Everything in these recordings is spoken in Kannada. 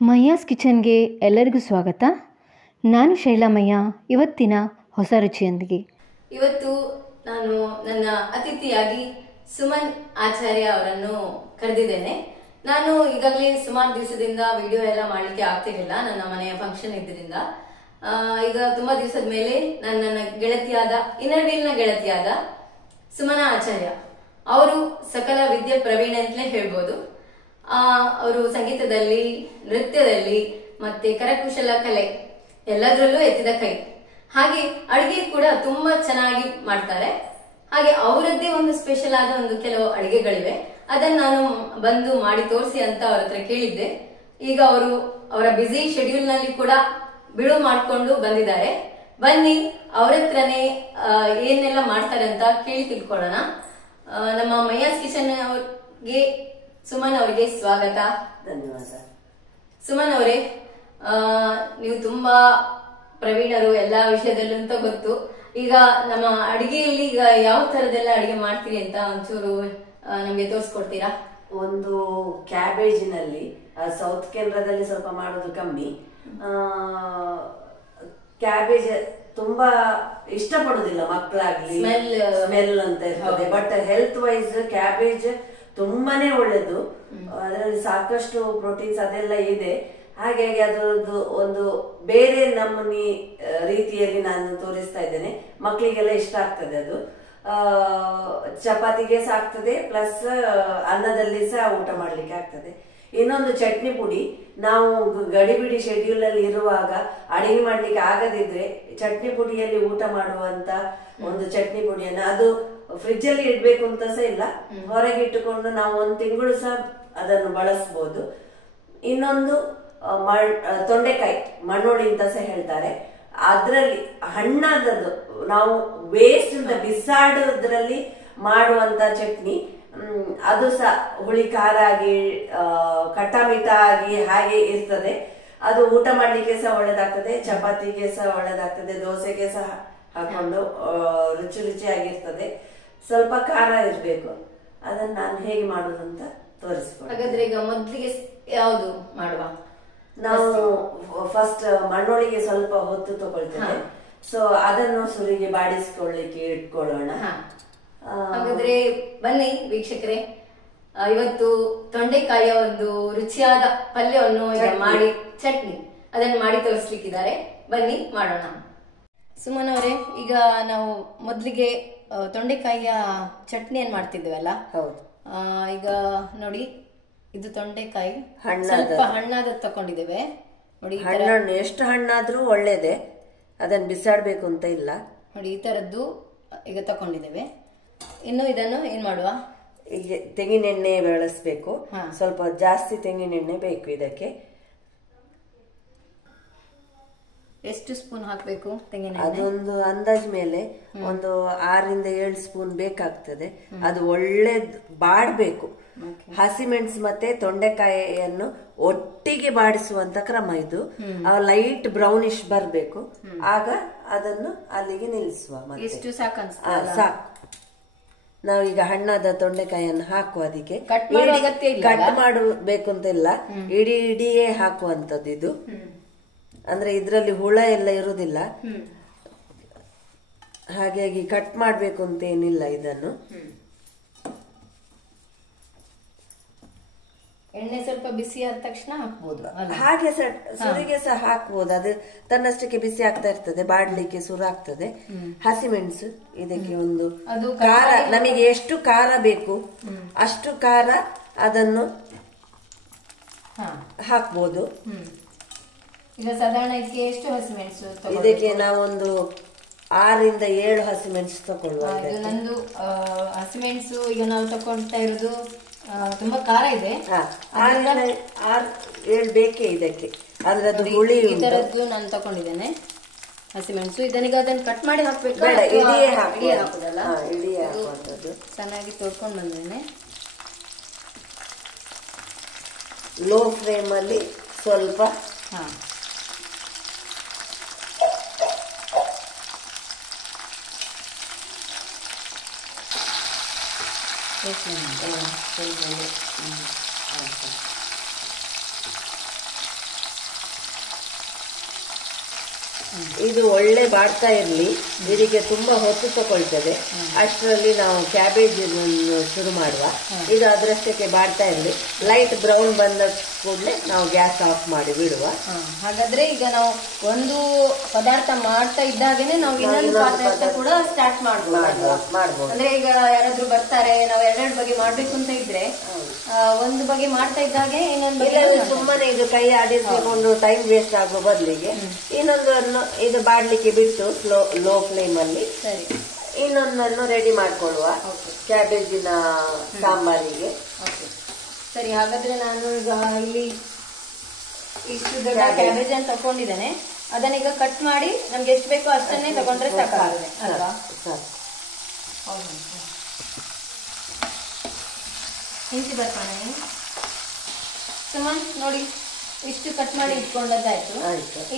ಮಯ್ಯಾಸ್ ಕಿಚನ್ಗೆ ಎಲ್ಲರಿಗೂ ಸ್ವಾಗತ. ನಾನು ಶೈಲಾಮಯ್ಯ. ಇವತ್ತಿನ ಹೊಸ ರುಚಿಯೊಂದಿಗೆ ಇವತ್ತು ನಾನು ನನ್ನ ಅತಿಥಿಯಾಗಿ ಸುಮನ್ ಆಚಾರ್ಯ ಅವರನ್ನು ಕರೆದಿದ್ದೇನೆ. ನಾನು ಈಗಾಗಲೇ ಸುಮಾರು ದಿವಸದಿಂದ ವಿಡಿಯೋ ಎಲ್ಲ ಮಾಡಲಿಕ್ಕೆ ಆಗ್ತಿರ್ಲಿಲ್ಲ, ನನ್ನ ಮನೆಯ ಫಂಕ್ಷನ್ ಇದ್ದರಿಂದ. ಈಗ ತುಂಬಾ ದಿವಸದ ಮೇಲೆ ನನ್ನ ಗೆಳತಿಯಾದ ಇನ್ನರ್ವೀಲ್ನ ಗೆಳತಿಯಾದ ಸುಮನ ಆಚಾರ್ಯ ಅವರು ಸಕಲ ವಿದ್ಯೆ ಪ್ರವೀಣ ಅಂತಲೇ ಹೇಳ್ಬೋದು. ಅವರು ಸಂಗೀತದಲ್ಲಿ, ನೃತ್ಯದಲ್ಲಿ ಮತ್ತೆ ಕರಕುಶಲ ಕಲೆ ಎಲ್ಲದರಲ್ಲೂ ಎತ್ತಿದ ಕೈ. ಹಾಗೆ ಅಡಿಗೆ ಕೂಡ ತುಂಬಾ ಚೆನ್ನಾಗಿ ಮಾಡ್ತಾರೆ. ಹಾಗೆ ಅವರದ್ದೇ ಒಂದು ಸ್ಪೆಷಲ್ ಆದ ಒಂದು ಕೆಲವು ಅಡಿಗೆಗಳಿವೆ, ಅದನ್ನ ನಾನು ಬಂದು ಮಾಡಿ ತೋರಿಸಿ ಅಂತ ಅವ್ರ ಹತ್ರ ಕೇಳಿದ್ದೆ. ಈಗ ಅವರು ಅವರ ಬ್ಯುಸಿ ಶೆಡ್ಯೂಲ್ ನಲ್ಲಿ ಕೂಡ ಬಿಡುವು ಮಾಡ್ಕೊಂಡು ಬಂದಿದ್ದಾರೆ. ಬನ್ನಿ ಅವ್ರ ಹತ್ರನೇ ಏನೆಲ್ಲ ಮಾಡ್ತಾರೆ ಅಂತ ಕೇಳಿ ತಿಳ್ಕೊಳ್ಳೋಣ. ನಮ್ಮ ಮಯ್ಯಾಸ್ ಕಿಚನ್ ಅವ್ರಿಗೆ ಸುಮನ್ ಅವರಿಗೆ ಸ್ವಾಗತ. ಧನ್ಯವಾದ. ಸುಮನ್ ಅವರೇ, ನೀವು ತುಂಬಾ ಪ್ರವೀಣರು ಎಲ್ಲಾ ವಿಷಯದಲ್ಲೂ ಅಂತ ಗೊತ್ತು. ಈಗ ನಮ್ಮ ಅಡಿಗೆಯಲ್ಲಿ ಈಗ ಯಾವ ತರದೆಲ್ಲ ಅಡಿಗೆ ಮಾಡ್ತೀರಿ ಅಂತ ಒಂಚೂರು ನಮ್ಗೆ ತೋರಿಸ್ಕೊಡ್ತೀರಾ? ಒಂದು ಕ್ಯಾಬೇಜಿನಲ್ಲಿ ಸೌತ್ ಕೇಂದ್ರದಲ್ಲಿ ಸ್ವಲ್ಪ ಮಾಡೋದು ಕಮ್ಮಿ. ಕ್ಯಾಬೇಜ್ ತುಂಬಾ ಇಷ್ಟಪಡುದಿಲ್ಲ ಮಕ್ಕಳಾಗ್ಲಿ, ಸ್ಮೆಲ್ ಅಂತ ಇರ್ತದೆ. ಬಟ್ ಹೆಲ್ತ್ ವೈಸ್ ಕ್ಯಾಬೇಜ್ ತುಂಬಾನೇ ಒಳ್ಳೇದು. ಅದರಲ್ಲಿ ಸಾಕಷ್ಟು ಪ್ರೋಟೀನ್ಸ್ ಅದೆಲ್ಲ ಇದೆ. ಹಾಗಾಗಿ ಅದರದ್ದು ಒಂದು ಬೇರೆ ನಮೂನಿ ರೀತಿಯಲ್ಲಿ ನಾನು ತೋರಿಸ್ತಾ ಇದ್ದೇನೆ. ಮಕ್ಕಳಿಗೆಲ್ಲ ಇಷ್ಟ ಆಗ್ತದೆ ಅದು. ಚಪಾತಿಗೆ ಸಹ ಆಗ್ತದೆ, ಪ್ಲಸ್ ಅನ್ನದಲ್ಲಿ ಸಹ ಊಟ ಮಾಡ್ಲಿಕ್ಕೆ ಆಗ್ತದೆ. ಇನ್ನೊಂದು ಚಟ್ನಿ ಪುಡಿ, ನಾವು ಗಡಿಬಿಡಿ ಶೆಡ್ಯೂಲ್ ಅಲ್ಲಿ ಇರುವಾಗ ಅಡಿಗೆ ಮಾಡ್ಲಿಕ್ಕೆ ಆಗದಿದ್ರೆ ಚಟ್ನಿ ಪುಡಿಯಲ್ಲಿ ಊಟ ಮಾಡುವಂತ ಒಂದು ಚಟ್ನಿ ಪುಡಿಯನ್ನ, ಅದು ಫ್ರಿಜ್ ಅಲ್ಲಿ ಇಡ್ಬೇಕು ಅಂತ ಸಹ ಇಲ್ಲ, ಹೊರಗೆ ಇಟ್ಟುಕೊಂಡು ನಾವು 1 ತಿಂಗಳು ಸಹ ಅದನ್ನು ಬಳಸಬಹುದು. ಇನ್ನೊಂದು ತೊಂಡೆಕಾಯಿ ಮಣ್ಣೋಳಿ ಅಂತ ಸಹ ಹೇಳ್ತಾರೆ. ಅದ್ರಲ್ಲಿ ಹಣ್ಣಾದದ್ದು ನಾವು ವೇಸ್ಟ್ ಅಂತ ಬಿಸಾಡೋದ್ರಲ್ಲಿ ಮಾಡುವಂತ ಚಟ್ನಿ, ಅದು ಸಹ ಹುಳಿ ಖಾರ ಆಗಿ ಖಟ್ಟ ಆಗಿ ಹಾಗೆ ಇರ್ತದೆ. ಅದು ಊಟ ಮಾಡ್ಲಿಕ್ಕೆ ಸಹ ಒಳ್ಳೇದಾಗ್ತದೆ, ಚಪಾತಿಗೆ ಸಹ ಒಳ್ಳೇದಾಗ್ತದೆ, ದೋಸೆಗೆ ಸಹ ಹಾಕೊಂಡು ರುಚಿ ರುಚಿಯಾಗಿರ್ತದೆ. ಸ್ವಲ್ಪ ಖಾರ ಇರ್ಬೇಕು. ಅದನ್ನ ನಾನು ಹೇಗೆ ಮಾಡುದು ಅಂತ ತೋರಿಸ್ಕೊಡ್ತೀನಿ. ಹಾಗಾದ್ರೆ ಈಗ ಮೊದ್ಲಿಗೆ ಯಾವುದು ಮಾಡುವ? ನಾವು ಫಸ್ಟ್ ಮಣ್ಣೊಳಿಗೆ ಸ್ವಲ್ಪ ಹೊತ್ತು ತಗೊಳ್ತೇವೆ. ಸೊ ಅದನ್ನು ಸುರಿಗೆ ಬಾಡಿಸ್ಕೊಳ್ಳಿಕ್ಕೆ ಇಟ್ಕೊಳ್ಳೋಣ. ಹಾಗಾದ್ರೆ ಬನ್ನಿ ವೀಕ್ಷಕರೇ, ಇವತ್ತು ತೊಂಡೆಕಾಯಿಯ ಒಂದು ರುಚಿಯಾದ ಪಲ್ಯವನ್ನು ಮಾಡಿ ಚಟ್ನಿ ಅದನ್ನು ಮಾಡಿ ತೋರಿಸ್ಲಿಕ್ಕಿದ್ದಾರೆ. ಬನ್ನಿ ಮಾಡೋಣ. ಸುಮನ್ ಅವರೇ, ಈಗ ನಾವು ಮೊದ್ಲಿಗೆ ತೊಂಡೆಕಾಯಿಯ ಚಟ್ನಿಯನ್ನು ಮಾಡ್ತಿದ್ವಲ್ಲ? ಹೌದು. ಈಗ ನೋಡಿ, ಇದು ತೊಂಡೆಕಾಯಿ ಸ್ವಲ್ಪ ಹಣ್ಣಾದ ತಕೊಂಡಿದ್ದೇವೆ ನೋಡಿ. ಹಣ್ಣು ಎಷ್ಟು ಹಣ್ಣಾದ್ರೂ ಒಳ್ಳೇದೆ, ಅದನ್ನ ಬಿಸಾಡ್ಬೇಕು ಅಂತ ಇಲ್ಲ. ನೋಡಿ, ಈ ತರದ್ದು ಈಗ ತಕೊಂಡಿದ್ದೇವೆ. ಇನ್ನು ಇದನ್ನು ಏನ್ ಮಾಡುವ? ಈಗ ತೆಂಗಿನೆಣ್ಣೆ ಬಳಸಬೇಕು. ಸ್ವಲ್ಪ ಜಾಸ್ತಿ ತೆಂಗಿನೆಣ್ಣೆ ಬೇಕು ಇದಕ್ಕೆ. ಎಷ್ಟು ಸ್ಪೂನ್ ಹಾಕ್ಬೇಕು ತೆಂಗಿನ? ಅದೊಂದು ಅಂದಾಜ್ ಮೇಲೆ ಒಂದು 6 ರಿಂದ 7 ಸ್ಪೂನ್ ಬೇಕಾಗ್ತದೆ. ಅದು ಒಳ್ಳೇದ್ ಬಾಡ್ಬೇಕು. ಹಸಿಮೆಣಸು ಮತ್ತೆ ತೊಂಡೆಕಾಯಿಯನ್ನು ಒಟ್ಟಿಗೆ ಬಾಡಿಸುವಂತ ಕ್ರಮ ಇದು. ಲೈಟ್ ಬ್ರೌನಿಶ್ ಬರ್ಬೇಕು, ಆಗ ಅದನ್ನು ಅಲ್ಲಿಗೆ ನಿಲ್ಲಿಸುವ. ಎಷ್ಟು ಸಾಕು? ಸಾಕು. ನಾವೀಗ ಹಣ್ಣಾದ ತೊಂಡೆಕಾಯಿಯನ್ನು ಹಾಕುವ. ಅದಕ್ಕೆ ಕಟ್ ಮಾಡಬೇಕು ಅಂತ ಇಲ್ಲ, ಇಡಿಯೇ ಹಾಕುವಂತದ್ದು ಇದು. ಅಂದ್ರೆ ಇದ್ರಲ್ಲಿ ಹುಳ ಎಲ್ಲ ಇರುವುದಿಲ್ಲ, ಹಾಗಾಗಿ ಕಟ್ ಮಾಡ್ಬೇಕು ಅಂತ ಏನಿಲ್ಲ. ಇದನ್ನು ಎಣ್ಣೆ ಸ್ವಲ್ಪ ಬಿಸಿ ಆದ ತಕ್ಷಣ ಹಾಕ್ಬೋದು, ಹಾಗೆ ಸುರಿಗೆ ಸಹ ಹಾಕ್ಬೋದು. ಅದು ತನ್ನಷ್ಟಕ್ಕೆ ಬಿಸಿ ಆಗ್ತಾ ಇರ್ತದೆ, ಬಾಡ್ಲಿಕ್ಕೆ ಸುರು ಆಗ್ತದೆ. ಹಸಿಮೆಣಸು ಇದಕ್ಕೆ ಒಂದು ಖಾರ, ನಮಗೆ ಎಷ್ಟು ಖಾರ ಬೇಕು ಅಷ್ಟು ಖಾರ ಅದನ್ನು ಹಾಕ್ಬೋದು. ಈಗ ಸಾಧಾರಣ ಇದಕ್ಕೆ ಎಷ್ಟು ಹಸಿಮೆಣಸು? ಇದಕ್ಕೆ ನಾವೊಂದು 6 ರಿಂದ 7 ಹಸಿಮೆಣಸು ತಗೊಳ್ಳುವ. ನಂದು ಹಸಿಮೆಣಸು ಈಗ ನಾವು ತಗೊಳ್ತಾ ಇರೋದು ತುಂಬಾ ಖಾರ ಇದೆ. 6-7 ಬೇಕೇ ಇದಕ್ಕೆ. ಅದ್ರದ್ದು ಹುಳಿ ಈ ತರದ್ದು ನಾನು ತಕೊಂಡಿದ್ದೇನೆ ಹಸಿಮೆಣಸು. ಇದನ್ನೀಗ ಅದನ್ನು ಕಟ್ ಮಾಡಿ ಹಾಕ್ಬೇಕು, ಇಡಿಯೇ ಹಾಕುದಲ್ಲ? ಇಡಿಯೇ ಹಾಕುವಂಥದ್ದು. ಚೆನ್ನಾಗಿ ತೊಳ್ಕೊಂಡು ಬಂದೇನೆ. ಲೋ ಫ್ಲೇಮ್ ಅಲ್ಲಿ ಸ್ವಲ್ಪ ಇದು ಒಳ್ಳೆ ಬಾಡ್ತಾ ಇರ್ಲಿ, ಇದಕ್ಕೆ ತುಂಬಾ ಹೊತ್ತು ತಗೊಳ್ತದೆ. ಅಷ್ಟರಲ್ಲಿ ನಾವು ಕ್ಯಾಬೇಜ್ ಶುರು ಮಾಡುವ. ಇದು ಅದರಷ್ಟಕ್ಕೆ ಬಾಡ್ತಾ ಇರ್ಲಿ, ಲೈಟ್ ಬ್ರೌನ್ ಬಂದ ಕೂಡಲೇ ನಾವು ಗ್ಯಾಸ್ ಆಫ್ ಮಾಡಿ ಬಿಡುವ. ಹಾಗಾದ್ರೆ ಈಗ ನಾವು ಒಂದು ಪದಾರ್ಥ ಮಾಡ್ತಾ ಇದ್ದಾಗನೇ ನಾವು ಇನ್ನೊಂದು ಪದಾರ್ಥ ಕೂಡ ಸ್ಟಾರ್ಟ್ ಮಾಡ್ಬೋದು. ಅಂದ್ರೆ ಈಗ ಯಾರಾದ್ರೂ ಬರ್ತಾರೆ, ನಾವು ಎರಡೆರಡು ಬಗೆ ಮಾಡ್ಬೇಕು ಅಂತ ಇದ್ರೆ ಒಂದು ಬಗೆ ಮಾಡ್ತಾ ಇದ್ದಾಗೆ ಇನ್ನೊಂದು ಸುಮ್ಮನೆ ಇದು ಕೈ ಆಡಿಸಿಕೊಂಡು ಟೈಮ್ ವೇಸ್ಟ್ ಆಗುವ ಬದಲಿಗೆ ಇನ್ನೊಂದನ್ನು ಇದು ಬಾಡ್ಲಿಕ್ಕೆ ಬಿಟ್ಟು ಲೋ ಫ್ಲೇಮ್ ಅಲ್ಲಿ ಇನ್ನೊಂದನ್ನು ರೆಡಿ ಮಾಡ್ಕೊಳ್ಳುವ ಕ್ಯಾಬೇಜಿನ ಸಾಂಬಾರಿಗೆ. ಸರಿ, ಹಾಗಾದ್ರೆ ನಾನು ಈಗ ಇಲ್ಲಿ ಇಷ್ಟು ದೊಡ್ಡ ಕ್ಯಾಬೇಜ್ ಅನ್ನು ತಕೊಂಡಿದ್ದೇನೆ. ಅದನ್ನೀಗ ಕಟ್ ಮಾಡಿ ನಮ್ಗೆ ಎಷ್ಟು ಬೇಕೋ ಅಷ್ಟನ್ನೇ ತಗೊಂಡ್ರೆ ಸಾಕಾಗುತ್ತೆ ಅಲ್ವಾ? ಹಿಂಸಿ ಬರ್ತಾನೆ ಸುಮನ್ ನೋಡಿ, ಇಷ್ಟು ಕಟ್ ಮಾಡಿ ಇಟ್ಕೊಂಡದ್ದಾಯ್ತು.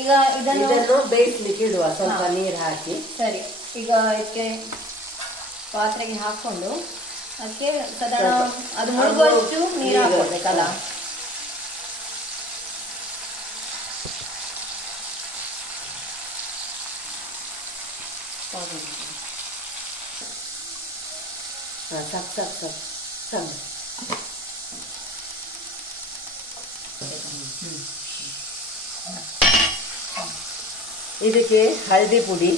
ಈಗ ಇದನ್ನು ಬೇಯಿಸ್ಲಿಕ್ಕೆ ಇಡುವ, ಸ್ವಲ್ಪ ನೀರು ಹಾಕಿ. ಸರಿ, ಈಗ ಇದಕ್ಕೆ ಪಾತ್ರೆಗೆ ಹಾಕೊಂಡು ಅದಕ್ಕೆ ಸಾಧಾರಣ ಅದು ಮುಳುಗುವಷ್ಟು ನೀರು ಹಾಕೊಳ್ಬೇಕಲ್ಲ. ಇದಕ್ಕೆ ಹಳದಿ ಪುಡಿ,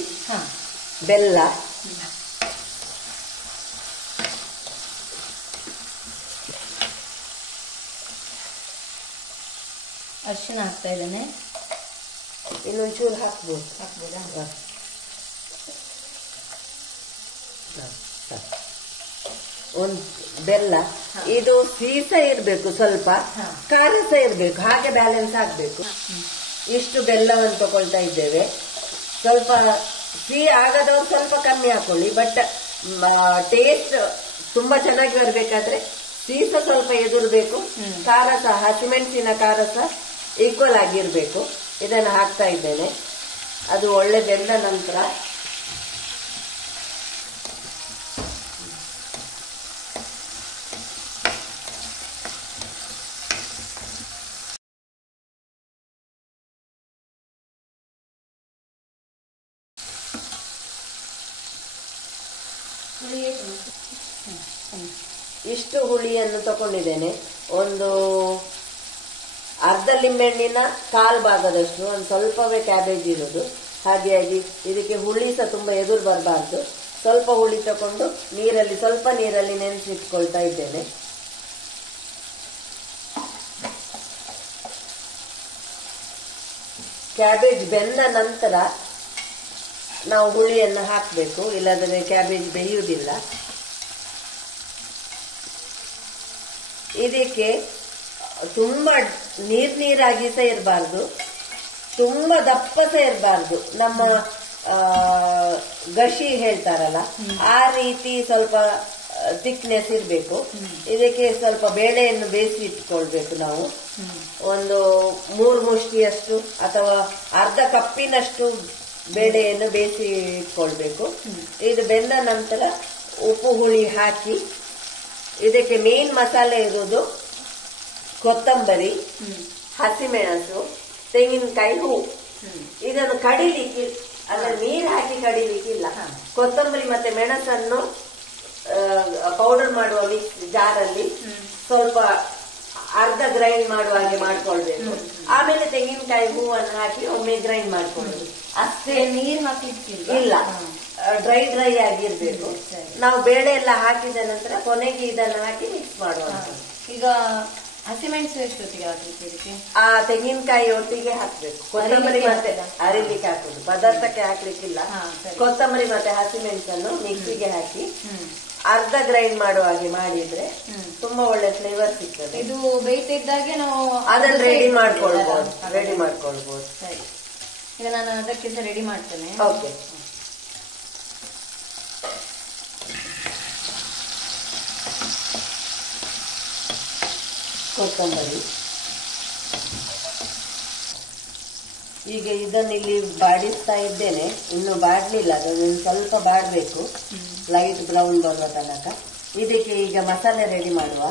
ಬೆಲ್ಲ, ಅರಿಶಿನ ಹಾಕ್ತಾ ಇದ್ದೇನೆ. ಇನ್ನೊಂಚೂರು ಹಾಕ್ಬೋದಾ? ಒಂದು ಬೆಲ್ಲ. ಇದು ಸೀಸ ಇರ್ಬೇಕು, ಸ್ವಲ್ಪ ಖಾರಸ ಇರ್ಬೇಕು, ಹಾಗೆ ಬ್ಯಾಲೆನ್ಸ್ ಆಗ್ಬೇಕು. ಇಷ್ಟು ಬೆಲ್ಲವನ್ನು ತಗೊಳ್ತಾ ಇದ್ದೇವೆ. ಸ್ವಲ್ಪ ಸಿಹಿ ಆಗದವ್ರು ಸ್ವಲ್ಪ ಕಮ್ಮಿ ಹಾಕೊಳ್ಳಿ, ಬಟ್ ಟೇಸ್ಟ್ ತುಂಬಾ ಚೆನ್ನಾಗಿ ಬರಬೇಕಾದ್ರೆ ಸೀಸ ಸ್ವಲ್ಪ ಎದುರ್ಬೇಕು. ಖಾರ ಸಹ, ಹಸಿಮೆಣಸಿನ ಖಾರ ಸಹ ಈಕ್ವಲ್ ಆಗಿರ್ಬೇಕು. ಇದನ್ನು ಹಾಕ್ತಾ ಇದ್ದೇನೆ. ಅದು ಒಳ್ಳೆ ಬೆಂದ ನಂತರ ಇಷ್ಟು ಹುಳಿಯನ್ನು ತಗೊಂಡಿದ್ದೇನೆ. ಒಂದು ಅರ್ಧ ಲಿಂಬೆಹಣ್ಣಿನ ಕಾಲ್ ಭಾಗದಷ್ಟು, ಒಂದು ಸ್ವಲ್ಪವೇ ಕ್ಯಾಬೇಜ್ ಇರೋದು. ಹಾಗಾಗಿ ಇದಕ್ಕೆ ಹುಳಿ ಸಹ ತುಂಬಾ ಎದುರು ಬರಬಾರ್ದು. ಸ್ವಲ್ಪ ಹುಳಿ ತಕೊಂಡು ಸ್ವಲ್ಪ ನೀರಲ್ಲಿ ನೆನೆಸಿಟ್ಕೊಳ್ತಾ ಇದ್ದೇನೆ. ಕ್ಯಾಬೇಜ್ ಬೆಂದ ನಂತರ ನಾವು ಹುಳಿಯನ್ನು ಹಾಕಬೇಕು, ಇಲ್ಲದ್ರೆ ಕ್ಯಾಬೇಜ್ ಬೇಯುವುದಿಲ್ಲ. ಇದಕ್ಕೆ ತುಂಬಾ ನೀರಾಗಿ ಸಹ ಇರಬಾರ್ದು, ತುಂಬಾ ದಪ್ಪ ಸಹ ಇರಬಾರ್ದು. ನಮ್ಮ ಗಶಿ ಹೇಳ್ತಾರಲ್ಲ ಆ ರೀತಿ ಸ್ವಲ್ಪ ಥಿಕ್ನೆಸ್ ಇರಬೇಕು. ಇದಕ್ಕೆ ಸ್ವಲ್ಪ ಬೇಳೆಯನ್ನು ಬೇಯಿಸಿ ಇಟ್ಕೊಳ್ಬೇಕು. ನಾವು ಒಂದು 3 ಮುಷ್ಟಿಯಷ್ಟು ಅಥವಾ ಅರ್ಧ ಕಪ್ಪಿನಷ್ಟು ಬೇಳೆಯನ್ನು ಬೇಯಿಸಿ ಇಟ್ಕೊಳ್ಬೇಕು. ಇದು ಬೆಂದ ನಂತರ ಉಪ್ಪು ಹುಳಿ ಹಾಕಿ, ಇದಕ್ಕೆ ಮೇನ್ ಮಸಾಲೆ ಇರುವುದು ಕೊತ್ತಂಬರಿ, ಹಸಿಮೆಣಸು, ತೆಂಗಿನಕಾಯಿ, ಹೂ. ಇದನ್ನು ಕಡಿಲಿಕ್ಕೆ ಅಂದ್ರೆ ನೀರು ಹಾಕಿ ಕಡಿಲಿಕ್ಕಿಲ್ಲ. ಕೊತ್ತಂಬರಿ ಮತ್ತೆ ಮೆಣಸನ್ನು ಪೌಡರ್ ಮಾಡುವ ಮಿಕ್ಸ್ ಜಾರಲ್ಲಿ ಸ್ವಲ್ಪ ಅರ್ಧ ಗ್ರೈಂಡ್ ಮಾಡುವ ಹಾಗೆ ಮಾಡ್ಕೊಳ್ಬೇಕು. ಆಮೇಲೆ ತೆಂಗಿನಕಾಯಿ ಹೂವನ್ನು ಹಾಕಿ ಒಮ್ಮೆ ಗ್ರೈಂಡ್ ಮಾಡ್ಕೊಳ್ಳೋದು ಅಷ್ಟೇ. ನೀರು ಹಾಕ್ಲಿಕ್ಕಿಲ್ಲ, ಇಲ್ಲ, ಡ್ರೈ ಆಗಿರ್ಬೇಕು. ನಾವು ಬೇಳೆ ಎಲ್ಲ ಹಾಕಿದ ನಂತರ ಕೊನೆಗೆ ಇದನ್ನು ಹಾಕಿ ಮಿಕ್ಸ್ ಮಾಡುವ. ಈಗ ಹಸಿಮೆಣಸು ಎಷ್ಟೊತ್ತಿಗೆ ಹಾಕ್ಲಿಕ್ಕೆ ಇದಕ್ಕೆ? ಆ ತೆಂಗಿನಕಾಯಿ ಒಟ್ಟಿಗೆ ಹಾಕ್ಬೇಕು. ಕೊತ್ತಂಬರಿ ಮತ್ತೆ ಅರಿಲಿಕ್ಕೆ ಹಾಕುದು, ಪದಾರ್ಥಕ್ಕೆ ಹಾಕ್ಲಿಕ್ಕಿಲ್ಲ. ಕೊತ್ತಂಬರಿ ಮತ್ತೆ ಹಸಿಮೆಣಸನ್ನು ಮಿಕ್ಸಿಗೆ ಹಾಕಿ ಅರ್ಧ ಗ್ರೈಂಡ್ ಮಾಡುವ ಹಾಗೆ ಮಾಡಿದ್ರೆ ತುಂಬಾ ಒಳ್ಳೆ ಫ್ಲೇವರ್ ಸಿಗ್ತದೆ. ಇದು ಬೇಯ್ತಿದ್ದಾಗೆ ನಾವು ಅದನ್ನು ರೆಡಿ ಮಾಡ್ಕೊಳ್ಬಹುದು. ಸರಿ, ಈಗ ನಾನು ಅದಕ್ಕೆ ರೆಡಿ ಮಾಡ್ತೇನೆ. ಓಕೆ. ಕೊತ್ತಂಬರಿ, ಈಗ ಇದನ್ನು ಇಲ್ಲಿ ಬಾಡಿಸ್ತಾ ಇದ್ದೇನೆ. ಇನ್ನು ಬಾಡ್ಲಿಲ್ಲ, ಅದನ್ನು ಸ್ವಲ್ಪ ಬಾಡ್ಬೇಕು, ಲೈಟ್ ಬ್ರೌನ್ ಬರುವ ತನಕ. ಇದಕ್ಕೆ ಈಗ ಮಸಾಲೆ ರೆಡಿ ಮಾಡುವ.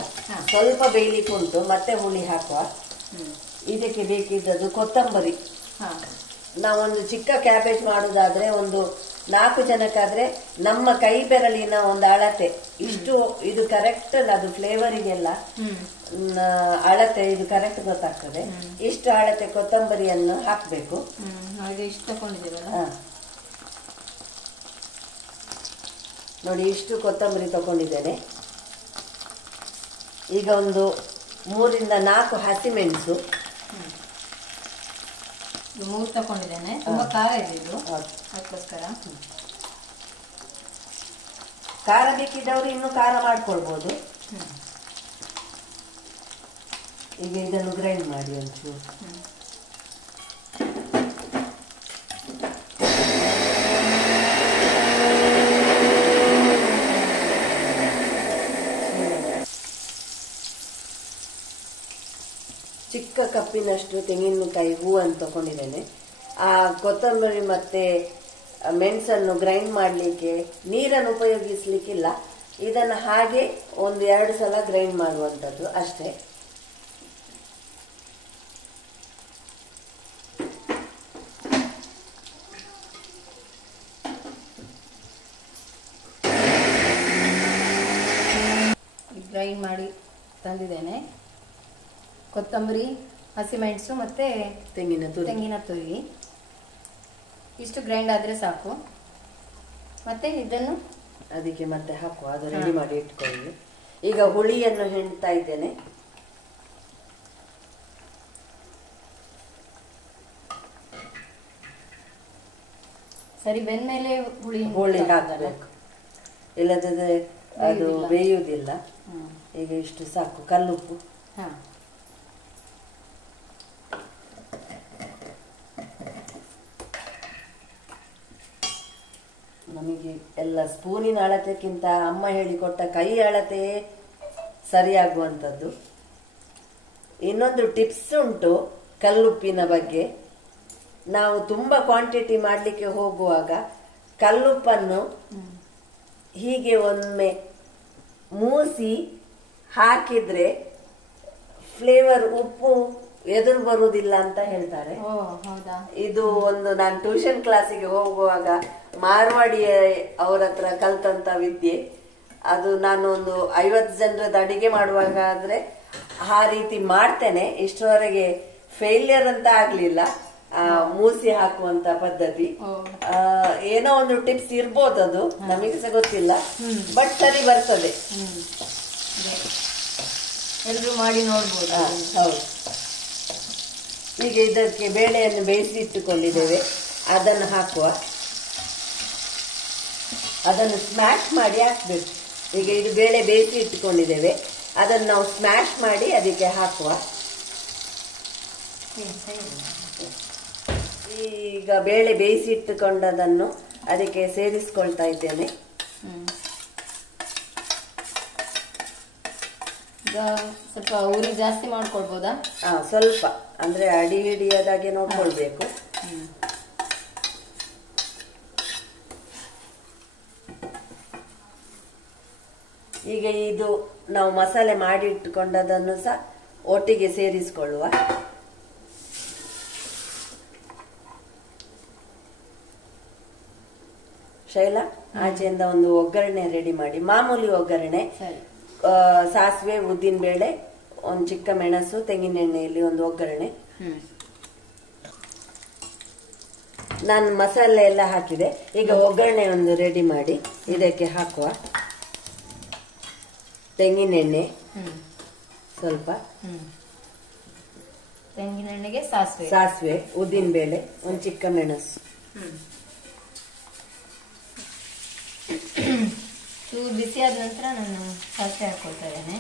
ಸ್ವಲ್ಪ ಬೇಯಲಿಕ್ಕೆ ಉಂಟು, ಮತ್ತೆ ಹುಳಿ ಹಾಕುವ. ಇದಕ್ಕೆ ಬೇಕಿದ್ದದ್ದು ಕೊತ್ತಂಬರಿ ನಾವೊಂದು ಚಿಕ್ಕ ಕ್ಯಾಬೇಜ್ ಮಾಡುದಾದ್ರೆ ಒಂದು 4 ಜನಕ್ಕಾದ್ರೆ ನಮ್ಮ ಕೈ ಬೆರಳಿನ ಒಂದು ಅಳತೆ ಇಷ್ಟು, ಇದು ಕರೆಕ್ಟ್ ಅಲ್ಲ, ಅದು ಫ್ಲೇವರಿಗೆಲ್ಲ ಅಳತೆ ಇದು ಕರೆಕ್ಟ್ ಗೊತ್ತಾಗ್ತದೆ. ಇಷ್ಟು ಅಳತೆ ಕೊತ್ತಂಬರಿಯನ್ನು ಹಾಕ್ಬೇಕು. ಹಾಗೆ ಇಷ್ಟು ತಕೊಂಡಿದ್ದೀರಲ್ಲ, ನೋಡಿ ಇಷ್ಟು ಕೊತ್ತಂಬರಿ ತಗೊಂಡಿದ್ದೇನೆ. ಈಗ ಒಂದು 3 ರಿಂದ 4 ಹಸಿಮೆಣಸು 3 ತಕೊಂಡಿದ್ದೇನೆ. ತುಂಬಾ ಖಾರ ಇದೆ ಇದು, ಅದಕ್ಕೋಸ್ಕರ. ಖಾರ ಬೇಕಿದ್ದವರು ಇನ್ನು ಖಾರ ಮಾಡ್ಕೊಳ್ಬಹುದು. ಈಗ ಇದನ್ನು ಗ್ರೈಂಡ್ ಮಾಡಿ ಒಂಚೂರು. ಚಿಕ್ಕ ಕಪ್ಪಿನಷ್ಟು ತೆಂಗಿನಕಾಯಿ ಹೂವನ್ನು ತಗೊಂಡಿದ್ದೇನೆ. ಆ ಕೊತ್ತಂಬರಿ ಮತ್ತೆ ಮೆಣಸನ್ನು ಗ್ರೈಂಡ್ ಮಾಡಲಿಕ್ಕೆ ನೀರನ್ನು ಉಪಯೋಗಿಸ್ಲಿಕ್ಕಿಲ್ಲ, ಇದನ್ನು ಹಾಗೆ 1-2 ಸಲ ಗ್ರೈಂಡ್ ಮಾಡುವಂಥದ್ದು ಅಷ್ಟೇ. ಗ್ರೈಂಡ್ ಮಾಡಿ ತಂದಿದ್ದೇನೆ. ಕೊತ್ತಂಬರಿ, ಹಸಿಮೆಣಸು ಮತ್ತೆ ತೆಂಗಿನ ತುರಿ ಇಷ್ಟು ಗ್ರೈಂಡ್ ಆದ್ರೆ ಸಾಕು. ಮತ್ತೆ ಇದನ್ನು ಅದಕ್ಕೆ ಮತ್ತೆ ಹಾಕುವ, ಅದು ರೆಡಿ ಮಾಡಿ ಇಟ್ಕೊಳ್ಳಿ. ಈಗ ಹುಳಿಯನ್ನು ಹೆಣ್ತಾ ಇದ್ದೇನೆ. ಸರಿ ಬೆಂದ್ಮೇಲೆ ಹುಳಿ ಹಾಕಬೇಕು, ಇಲ್ಲದಿದ್ರೆ ಅದು ಬೇಯುವುದಿಲ್ಲ. ಈಗ ಇಷ್ಟು ಸಾಕು. ಕಲ್ಲುಪ್ಪು ನಮಗೆ ಎಲ್ಲ ಸ್ಪೂನಿನ ಅಳತೆಕ್ಕಿಂತ ಅಮ್ಮ ಹೇಳಿಕೊಟ್ಟ ಕೈ ಅಳತೆ ಸರಿಯಾಗುವಂಥದ್ದು. ಇನ್ನೊಂದು ಟಿಪ್ಸ್ ಉಂಟು ಕಲ್ಲುಪ್ಪಿನ ಬಗ್ಗೆ. ನಾವು ತುಂಬಾ ಕ್ವಾಂಟಿಟಿ ಮಾಡಲಿಕ್ಕೆ ಹೋಗುವಾಗ ಕಲ್ಲುಪ್ಪನ್ನು ಹೀಗೆ ಒಮ್ಮೆ ಮೂಸಿ ಹಾಕಿದ್ರೆ ಫ್ಲೇವರ್ ಉಪ್ಪು ಎದುರು ಬರುವುದಿಲ್ಲ ಅಂತ ಹೇಳ್ತಾರೆ. ಇದು ಒಂದು ನಾನು ಟ್ಯೂಷನ್ ಕ್ಲಾಸಿಗೆ ಹೋಗುವಾಗ ಮಾರ್ವಾಡಿ ಅವರ ಹತ್ರ ಕಲ್ತಂತ ವಿದ್ಯೆ. ಅದು ನಾನು ಒಂದು 50 ಜನರದ್ದು ಅಡಿಗೆ ಮಾಡುವಾಗ ಆದ್ರೆ ಆ ರೀತಿ ಮಾಡ್ತೇನೆ. ಇಷ್ಟರವರೆಗೆ ಫೇಲಿಯರ್ ಅಂತ ಆಗ್ಲಿಲ್ಲ ಮೂಸಿ ಹಾಕುವಂತ ಪದ್ಧತಿ. ಏನೋ ಒಂದು ಟಿಪ್ಸ್ ಇರ್ಬೋದು, ಅದು ನಮಗೆ ಸಹ ಗೊತ್ತಿಲ್ಲ, ಬಟ್ ಸರಿ ಬರ್ತದೆ. ಎಲ್ಲರೂ ಮಾಡಿ ನೋಡ್ಬೋದು. ಹೌದು. ಈಗ ಇದಕ್ಕೆ ಬೇಳೆಯನ್ನು ಬೇಯಿಸಿ ಇಟ್ಟುಕೊಂಡಿದ್ದೇವೆ, ಅದನ್ನು ಹಾಕುವ. ಅದನ್ನು ಸ್ಮ್ಯಾಶ್ ಮಾಡಿ ಹಾಕ್ಬೇಕು. ಈಗ ಇದು ಬೇಳೆ ಬೇಯಿಸಿ ಇಟ್ಟುಕೊಂಡಿದ್ದೇವೆ, ಅದನ್ನು ನಾವು ಸ್ಮ್ಯಾಶ್ ಮಾಡಿ ಅದಕ್ಕೆ ಹಾಕುವ. ಈಗ ಬೇಳೆ ಬೇಯಿಸಿ ಇಟ್ಟುಕೊಂಡದನ್ನು ಅದಕ್ಕೆ ಸೇರಿಸ್ಕೊಳ್ತಾ ಇದ್ದೇನೆ. ಈಗ ಸ್ವಲ್ಪ ಉರಿ ಜಾಸ್ತಿ ಮಾಡ್ಕೊಳ್ಬೋದಾ? ಸ್ವಲ್ಪ, ಅಂದ್ರೆ ಅಡಿ ಹಿಡಿಯದಾಗೆ ನೋಡ್ಕೊಳ್ಬೇಕು. ಈಗ ಇದು ನಾವು ಮಸಾಲೆ ಮಾಡಿ ಇಟ್ಟುಕೊಂಡದನ್ನು ಸಹ ಒಟ್ಟಿಗೆ ಸೇರಿಸಿಕೊಳ್ಳುವ. ಶೈಲಾ, ಆಚೆಯಿಂದ ಒಂದು ಒಗ್ಗರಣೆ ರೆಡಿ ಮಾಡಿ. ಮಾಮೂಲಿ ಒಗ್ಗರಣೆ, ಸಾಸಿವೆ, ಉದ್ದಿನ ಬೇಳೆ, ಒಂದು ಚಿಕ್ಕ ಮೆಣಸು, ತೆಂಗಿನೆಣ್ಣೆಯಲ್ಲಿ ಒಂದು ಒಗ್ಗರಣೆ. ನಾನು ಮಸಾಲೆ ಎಲ್ಲ ಹಾಕಿದೆ. ಈಗ ಒಗ್ಗರಣೆ ಒಂದು ರೆಡಿ ಮಾಡಿ ಇದಕ್ಕೆ ಹಾಕುವ. ತೆಂಗಿನೆಣ್ಣೆ ಸ್ವಲ್ಪ, ತೆಂಗಿನೆಣ್ಣೆಗೆ ಸಾಸಿವೆ, ಉದ್ದಿನ ಬೇಳೆ, ಒಂದು ಚಿಕ್ಕ ಮೆಣಸು. ಚೂರು ಬಿಸಿ ಆದ ನಂತರ ನಾನು ಸಾಸಿವೆ ಹಾಕೊಳ್ತಾ ಇದ್ದೇನೆ.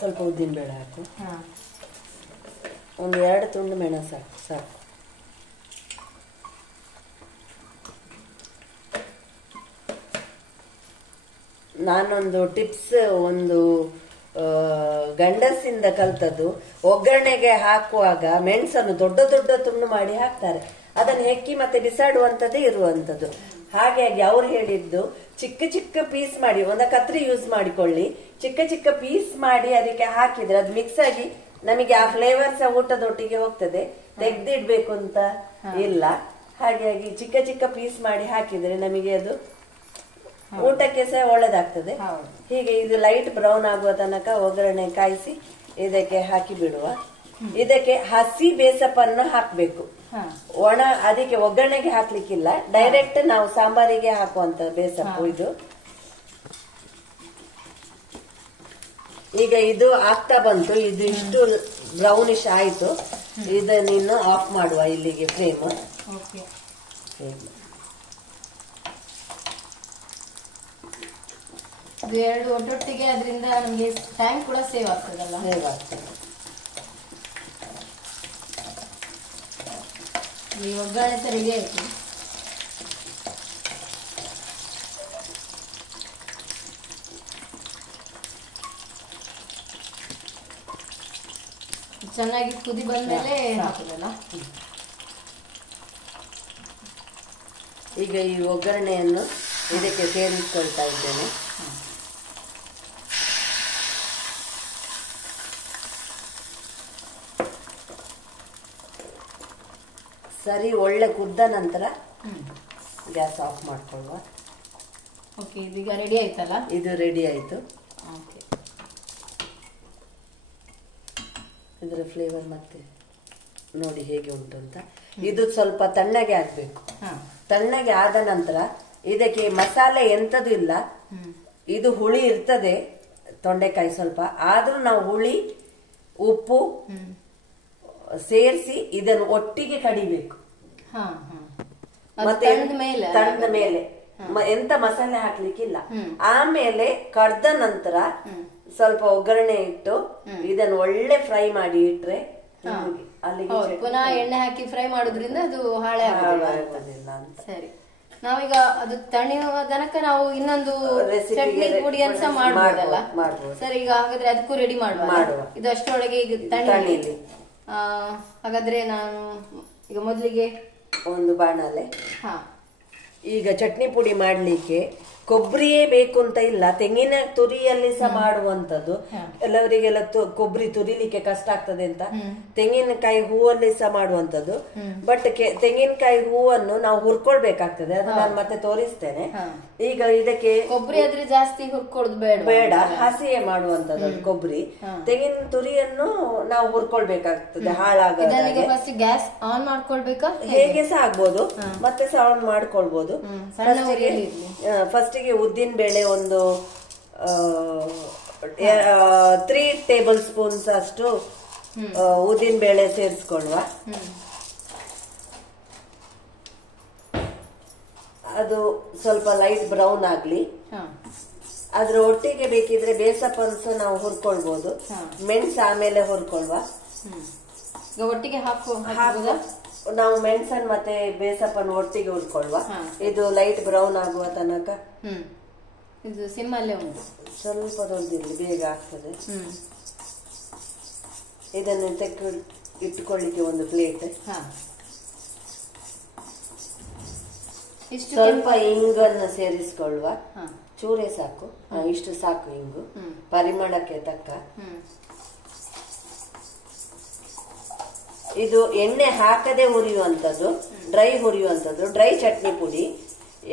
ಸ್ವಲ್ಪ ಉದ್ದಿನ ಬೇಳೆ ಹಾಕು. ಒಂದು 2 ತುಂಡು ಮೆಣಸು ಹಾಕು ಸಾಕು. ನಾನೊಂದು ಟಿಪ್ಸ್, ಒಂದು ಗಂಡಸಿಂದ ಕಲ್ತದ್ದು. ಒಗ್ಗರಣೆಗೆ ಹಾಕುವಾಗ ಮೆಣಸನ್ನು ದೊಡ್ಡ ದೊಡ್ಡ ತುಂಡು ಮಾಡಿ ಹಾಕ್ತಾರೆ. ಅದನ್ನು ಹೆಕ್ಕಿ ಮತ್ತೆ ಬಿಸಾಡುವಂಥದ್ದೇ ಇರುವಂಥದ್ದು. ಹಾಗಾಗಿ ಅವ್ರು ಹೇಳಿದ್ದು ಚಿಕ್ಕ ಚಿಕ್ಕ ಪೀಸ್ ಮಾಡಿ, ಒಂದು ಕತ್ರಿ ಯೂಸ್ ಮಾಡಿಕೊಳ್ಳಿ, ಚಿಕ್ಕ ಚಿಕ್ಕ ಪೀಸ್ ಮಾಡಿ ಅದಕ್ಕೆ ಹಾಕಿದ್ರೆ ಅದು ಮಿಕ್ಸ್ ಆಗಿ ನಮಗೆ ಆ ಫ್ಲೇವರ್ ಸಹ ಊಟದೊಟ್ಟಿಗೆ ಹೋಗ್ತದೆ, ತೆಗ್ದಿಡ್ಬೇಕು ಅಂತ ಇಲ್ಲ. ಹಾಗಾಗಿ ಚಿಕ್ಕ ಚಿಕ್ಕ ಪೀಸ್ ಮಾಡಿ ಹಾಕಿದ್ರೆ ನಮಗೆ ಅದು ಊಟಕ್ಕೆ ಸಹ ಒಳ್ಳೇದಾಗ್ತದೆ. ಹೀಗೆ ಇದು ಲೈಟ್ ಬ್ರೌನ್ ಆಗುವ ತನಕ ಒಗ್ಗರಣೆ ಕಾಯಿಸಿ ಇದಕ್ಕೆ ಹಾಕಿ ಬಿಡುವ. ಇದಕ್ಕೆ ಹಸಿ ಬೇಸಪ್ಪನ್ನು ಹಾಕ್ಬೇಕು, ಒಣ ಅದಕ್ಕೆ ಒಗ್ಗರಣೆಗೆ ಹಾಕ್ಲಿಕ್ಕಿಲ್ಲ, ಡೈರೆಕ್ಟ್ ನಾವು ಸಾಂಬಾರಿಗೆ ಹಾಕುವಂತ ಬೇಸಪ್ಪು ಇದು. ಈಗ ಇದು ಆಗ್ತಾ ಬಂತು, ಇದು ಇಷ್ಟು ಬ್ರೌನಿಶ್ ಆಯ್ತು. ಇದನ್ನು ಆಫ್ ಮಾಡುವ ಇಲ್ಲಿಗೆ ಫ್ಲೇಮ್. ಇದು ಎರಡು ಒಟ್ಟೊಟ್ಟಿಗೆ ಅದರಿಂದ ನಮಗೆ ಟೈಮ್ ಕೂಡ ಸೇವ್ ಆಗ್ತದಲ್ಲ. ಸೇವ್ ಆಗ್ತದೆ. ಈ ಒಗ್ಗರಣೆ ಸಹ ರೆಡಿ ಆಯ್ತು. ಚೆನ್ನಾಗಿ ಕುದಿ ಬಂದ್ಮೇಲೆ ಹಾಕುದಲ್ಲ. ಈಗ ಈ ಒಗ್ಗರಣೆಯನ್ನು ಇದಕ್ಕೆ ಸೇರಿಸ್ಕೊಳ್ತಾ ಇದ್ದೇನೆ. ಸರಿ, ಒಳ್ಳೆ ಕುದ್ದ ನಂತರ ಗ್ಯಾಸ್ ಆಫ್ ಮಾಡ್ಕೊಳ್ಳುವ. ಓಕೆ, ಇದೀಗ ರೆಡಿ ಆಯ್ತಲ್ಲ? ಇದು ರೆಡಿ ಆಯ್ತು. ಓಕೆ, ಇದರ ಫ್ಲೇವರ್ ಮತ್ತೆ ನೋಡಿ ಹೇಗೆ ಉಂಟು ಅಂತ. ಇದು ಸ್ವಲ್ಪ ತಣ್ಣಗೆ ಆಗ್ಬೇಕು. ತಣ್ಣಗೆ ಆದ ನಂತರ ಇದಕ್ಕೆ ಮಸಾಲೆ ಎಂತದು ಇಲ್ಲ. ಇದು ಹುಳಿ ಇರ್ತದೆ, ತೊಂಡೆಕಾಯಿ ಸ್ವಲ್ಪ, ಆದ್ರೂ ನಾವು ಹುಳಿ ಉಪ್ಪು ಸೇರಿಸಿ ಇದನ್ನು ಒಟ್ಟಿಗೆ ಕಡಿಬೇಕು. ಮತ್ತೆ ತಣ್ಣದ ಮೇಲೆ ಎಂತ ಮಸಾಲೆ ಹಾಕ್ಲಿಕ್ಕಿಲ್ಲ. ಆಮೇಲೆ ಕಡ್ದ ನಂತರ ಸ್ವಲ್ಪ ಒಗ್ಗರಣೆ ಇಟ್ಟು ಇದನ್ನು ಒಳ್ಳೆ ಫ್ರೈ ಮಾಡಿ ಇಟ್ರೆ ಅಲ್ಲಿಗೆ ಪುನಃ ಎಣ್ಣೆ ಹಾಕಿ ಫ್ರೈ ಮಾಡೋದ್ರಿಂದ ಅದು ಹಾಳೆ ಆಗೋದಿಲ್ಲ ಅಂತ. ಸರಿ, ನಾವೀಗ ಅದು ತಣಿಯುವ ತನಕ ನಾವು ಇನ್ನೊಂದು ಚಟ್ನಿ ಪುಡಿಯನ್ನು ಸಹ ಮಾಡ್ಬೋದಲ್ಲ? ಸರಿ, ಈಗ ಹಾಗಾದ್ರೆ ಅದಕ್ಕೂ ರೆಡಿ ಮಾಡುವ. ಇದು ಅಷ್ಟರೊಳಗೆ ಈಗ ತಣಿಲಿ. ಹಾಗಾದ್ರೆ ನಾನು ಈಗ ಮೊದಲಿಗೆ ಒಂದು ಬಾಣಲೆ. ಈಗ ಚಟ್ನಿ ಪುಡಿ ಮಾಡ್ಲಿಕ್ಕೆ ಕೊಬ್ಬರಿಯೇ ಬೇಕು ಅಂತ ಇಲ್ಲ, ತೆಂಗಿನ ತುರಿಯಲ್ಲಿ ಸಹ ಮಾಡುವಂತದ್ದು. ಕೆಲವರಿಗೆಲ್ಲ ಕೊಬ್ಬರಿ ತುರಿಲಿಕ್ಕೆ ಕಷ್ಟ ಆಗ್ತದೆ ಅಂತ ತೆಂಗಿನಕಾಯಿ ಹೂವಲ್ಲಿ ಸಹ ಮಾಡುವಂತದ್ದು. ಬಟ್ ತೆಂಗಿನಕಾಯಿ ಹೂವನ್ನು ನಾವು ಹುರ್ಕೊಳ್ಬೇಕಾಗ್ತದೆ, ಅದು ನಾನು ಮತ್ತೆ ತೋರಿಸ್ತೇನೆ. ಈಗ ಇದಕ್ಕೆ ಕೊಬ್ಬರಿ ಆದ್ರೆ ಜಾಸ್ತಿ ಹುರ್ಕೊಳ್ಳೋದು ಬೇಡ, ಹಸಿಯೇ ಮಾಡುವಂತದ್ದು ಕೊಬ್ಬರಿ. ತೆಂಗಿನ ತುರಿಯನ್ನು ನಾವು ಹುರ್ಕೊಳ್ಬೇಕಾಗ್ತದೆ, ಹಾಳಾಗಲ್ಲ. ಫಸ್ಟ್ ಗ್ಯಾಸ್ ಆನ್ ಮಾಡ್ಕೊಳ್ಬೇಕಾ? ಹೇಗೆ ಸಹ ಆಗ್ಬೋದು, ಮತ್ತೆ ಸಹ ಆನ್ ಮಾಡ್ಕೊಳ್ಬಹುದು. ಫಸ್ಟಿಗೆ ಉದ್ದಿನ ಬೇಳೆ ಒಂದು 3 ಟೇಬಲ್ ಸ್ಪೂನ್ಸ್ ಅಷ್ಟು ಉದ್ದಿನ ಬೇಳೆ ಸೇರಿಸ್ಕೊಳ್ಳುವ. ಅದು ಸ್ವಲ್ಪ ಲೈಟ್ ಬ್ರೌನ್ ಆಗ್ಲಿ. ಅದ್ರ ಒಟ್ಟಿಗೆ ಬೇಕಿದ್ರೆ ಬೇಸಪ್ಪನ್ಸು ನಾವು ಹುರ್ಕೊಳ್ಬಹುದು. ಮೆಣಸು ಆಮೇಲೆ ಹುರ್ಕೊಳ್ವಾ. ಒಟ್ಟಿಗೆ ನಾವು ಮೆಣಸನ್ ಮತ್ತೆ ಬೇಸಪ್ಪನ್ನು ಒಟ್ಟಿಗೆ ಹುರ್ಕೊಳ್ವಾ. ಇದು ಲೈಟ್ ಬ್ರೌನ್ ಆಗುವ ತನಕ ಇದು ಸಿಮ್ಮಲ್ಲೇ ಉಂಟು. ಸ್ವಲ್ಪ ದೊಡ್ಡದಿರಲಿ, ಬೇಗ ಆಗ್ತದೆ. ಇದನ್ನು ಇಟ್ಟುಕೊಳ್ಳಿಕ್ಕೆ ಒಂದು ಪ್ಲೇಟ್. ಸ್ವಲ್ಪ ಇಂಗನ್ನು ಸೇರಿಸಿಕೊಳ್ಳುವ. ಚೂರೇ ಸಾಕು, ಇಷ್ಟು ಸಾಕು ಇಂಗು, ಪರಿಮಳಕ್ಕೆ ತಕ್ಕ. ಇದು ಎಣ್ಣೆ ಹಾಕದೆ ಹುರಿಯುವಂತದ್ದು, ಡ್ರೈ ಹುರಿಯುವಂತದ್ದು, ಡ್ರೈ ಚಟ್ನಿ ಪುಡಿ.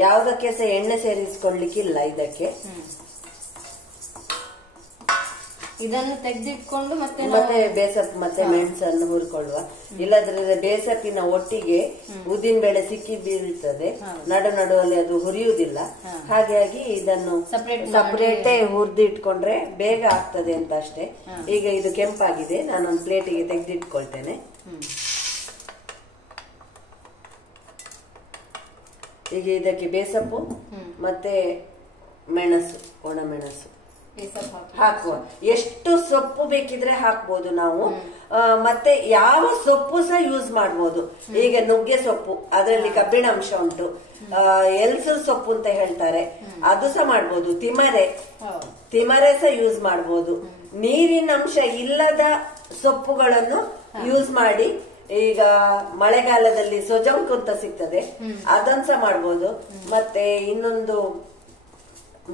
ಯಾವುದಕ್ಕೆ ಸಹ ಎಣ್ಣೆ ಸೇರಿಸಿಕೊಳ್ಳಿಕ್ಕಿಲ್ಲ ಇದಕ್ಕೆ. ಇದನ್ನು ತೆಗೆದಿಟ್ಕೊಂಡು ಮತ್ತೆ ಬೇಸಪ್ ಮತ್ತೆ ಮೆಣಸನ್ನು ಹುರ್ಕೊಳ್ಳುವ. ಇಲ್ಲದ್ರೆ ಬೇಸಪ್ಪಿನ ಒಟ್ಟಿಗೆ ಉದ್ದಿನ ಬೇಳೆ ಸಿಕ್ಕಿ ಬೀಳ್ತದೆ, ನಡುವಲ್ಲಿ ಅದು ಹುರಿಯುವುದಿಲ್ಲ. ಹಾಗಾಗಿ ಇದನ್ನು ಸಪರೇಟೇ ಹುರಿದಿಟ್ಕೊಂಡ್ರೆ ಬೇಗ ಆಗ್ತದೆ ಅಂತ ಅಷ್ಟೇ. ಈಗ ಇದು ಕೆಂಪಾಗಿದೆ, ನಾನೊಂದು ಪ್ಲೇಟಿಗೆ ತೆಗೆದಿಟ್ಕೊಳ್ತೇನೆ. ಈಗ ಇದಕ್ಕೆ ಬೇಸಪ್ಪು ಮತ್ತೆ ಮೆಣಸು, ಒಣ ಮೆಣಸು ಹಾಕುವ. ಎಷ್ಟು ಸೊಪ್ಪು ಬೇಕಿದ್ರೆ ಹಾಕ್ಬೋದು ನಾವು. ಮತ್ತೆ ಯಾವ ಸೊಪ್ಪು ಸಹ ಯೂಸ್ ಮಾಡ್ಬೋದು. ಈಗ ನುಗ್ಗೆ ಸೊಪ್ಪು, ಅದರಲ್ಲಿ ಕಬ್ಬಿಣ ಅಂಶ ಉಂಟು. ಎಲ್ಸಲ್ ಸೊಪ್ಪು ಅಂತ ಹೇಳ್ತಾರೆ, ಅದು ಸಹ ಮಾಡ್ಬೋದು. ತಿಮರೆ ಸಹ ಯೂಸ್ ಮಾಡ್ಬೋದು. ನೀರಿನ ಅಂಶ ಇಲ್ಲದ ಸೊಪ್ಪುಗಳನ್ನು ಯೂಸ್ ಮಾಡಿ, ಈಗ ಮಳೆಗಾಲದಲ್ಲಿ ಸೊಜಂಕು ಅಂತ ಸಿಗ್ತದೆ, ಅದನ್ನ ಸಹ ಮಾಡ್ಬೋದು. ಮತ್ತೆ ಇನ್ನೊಂದು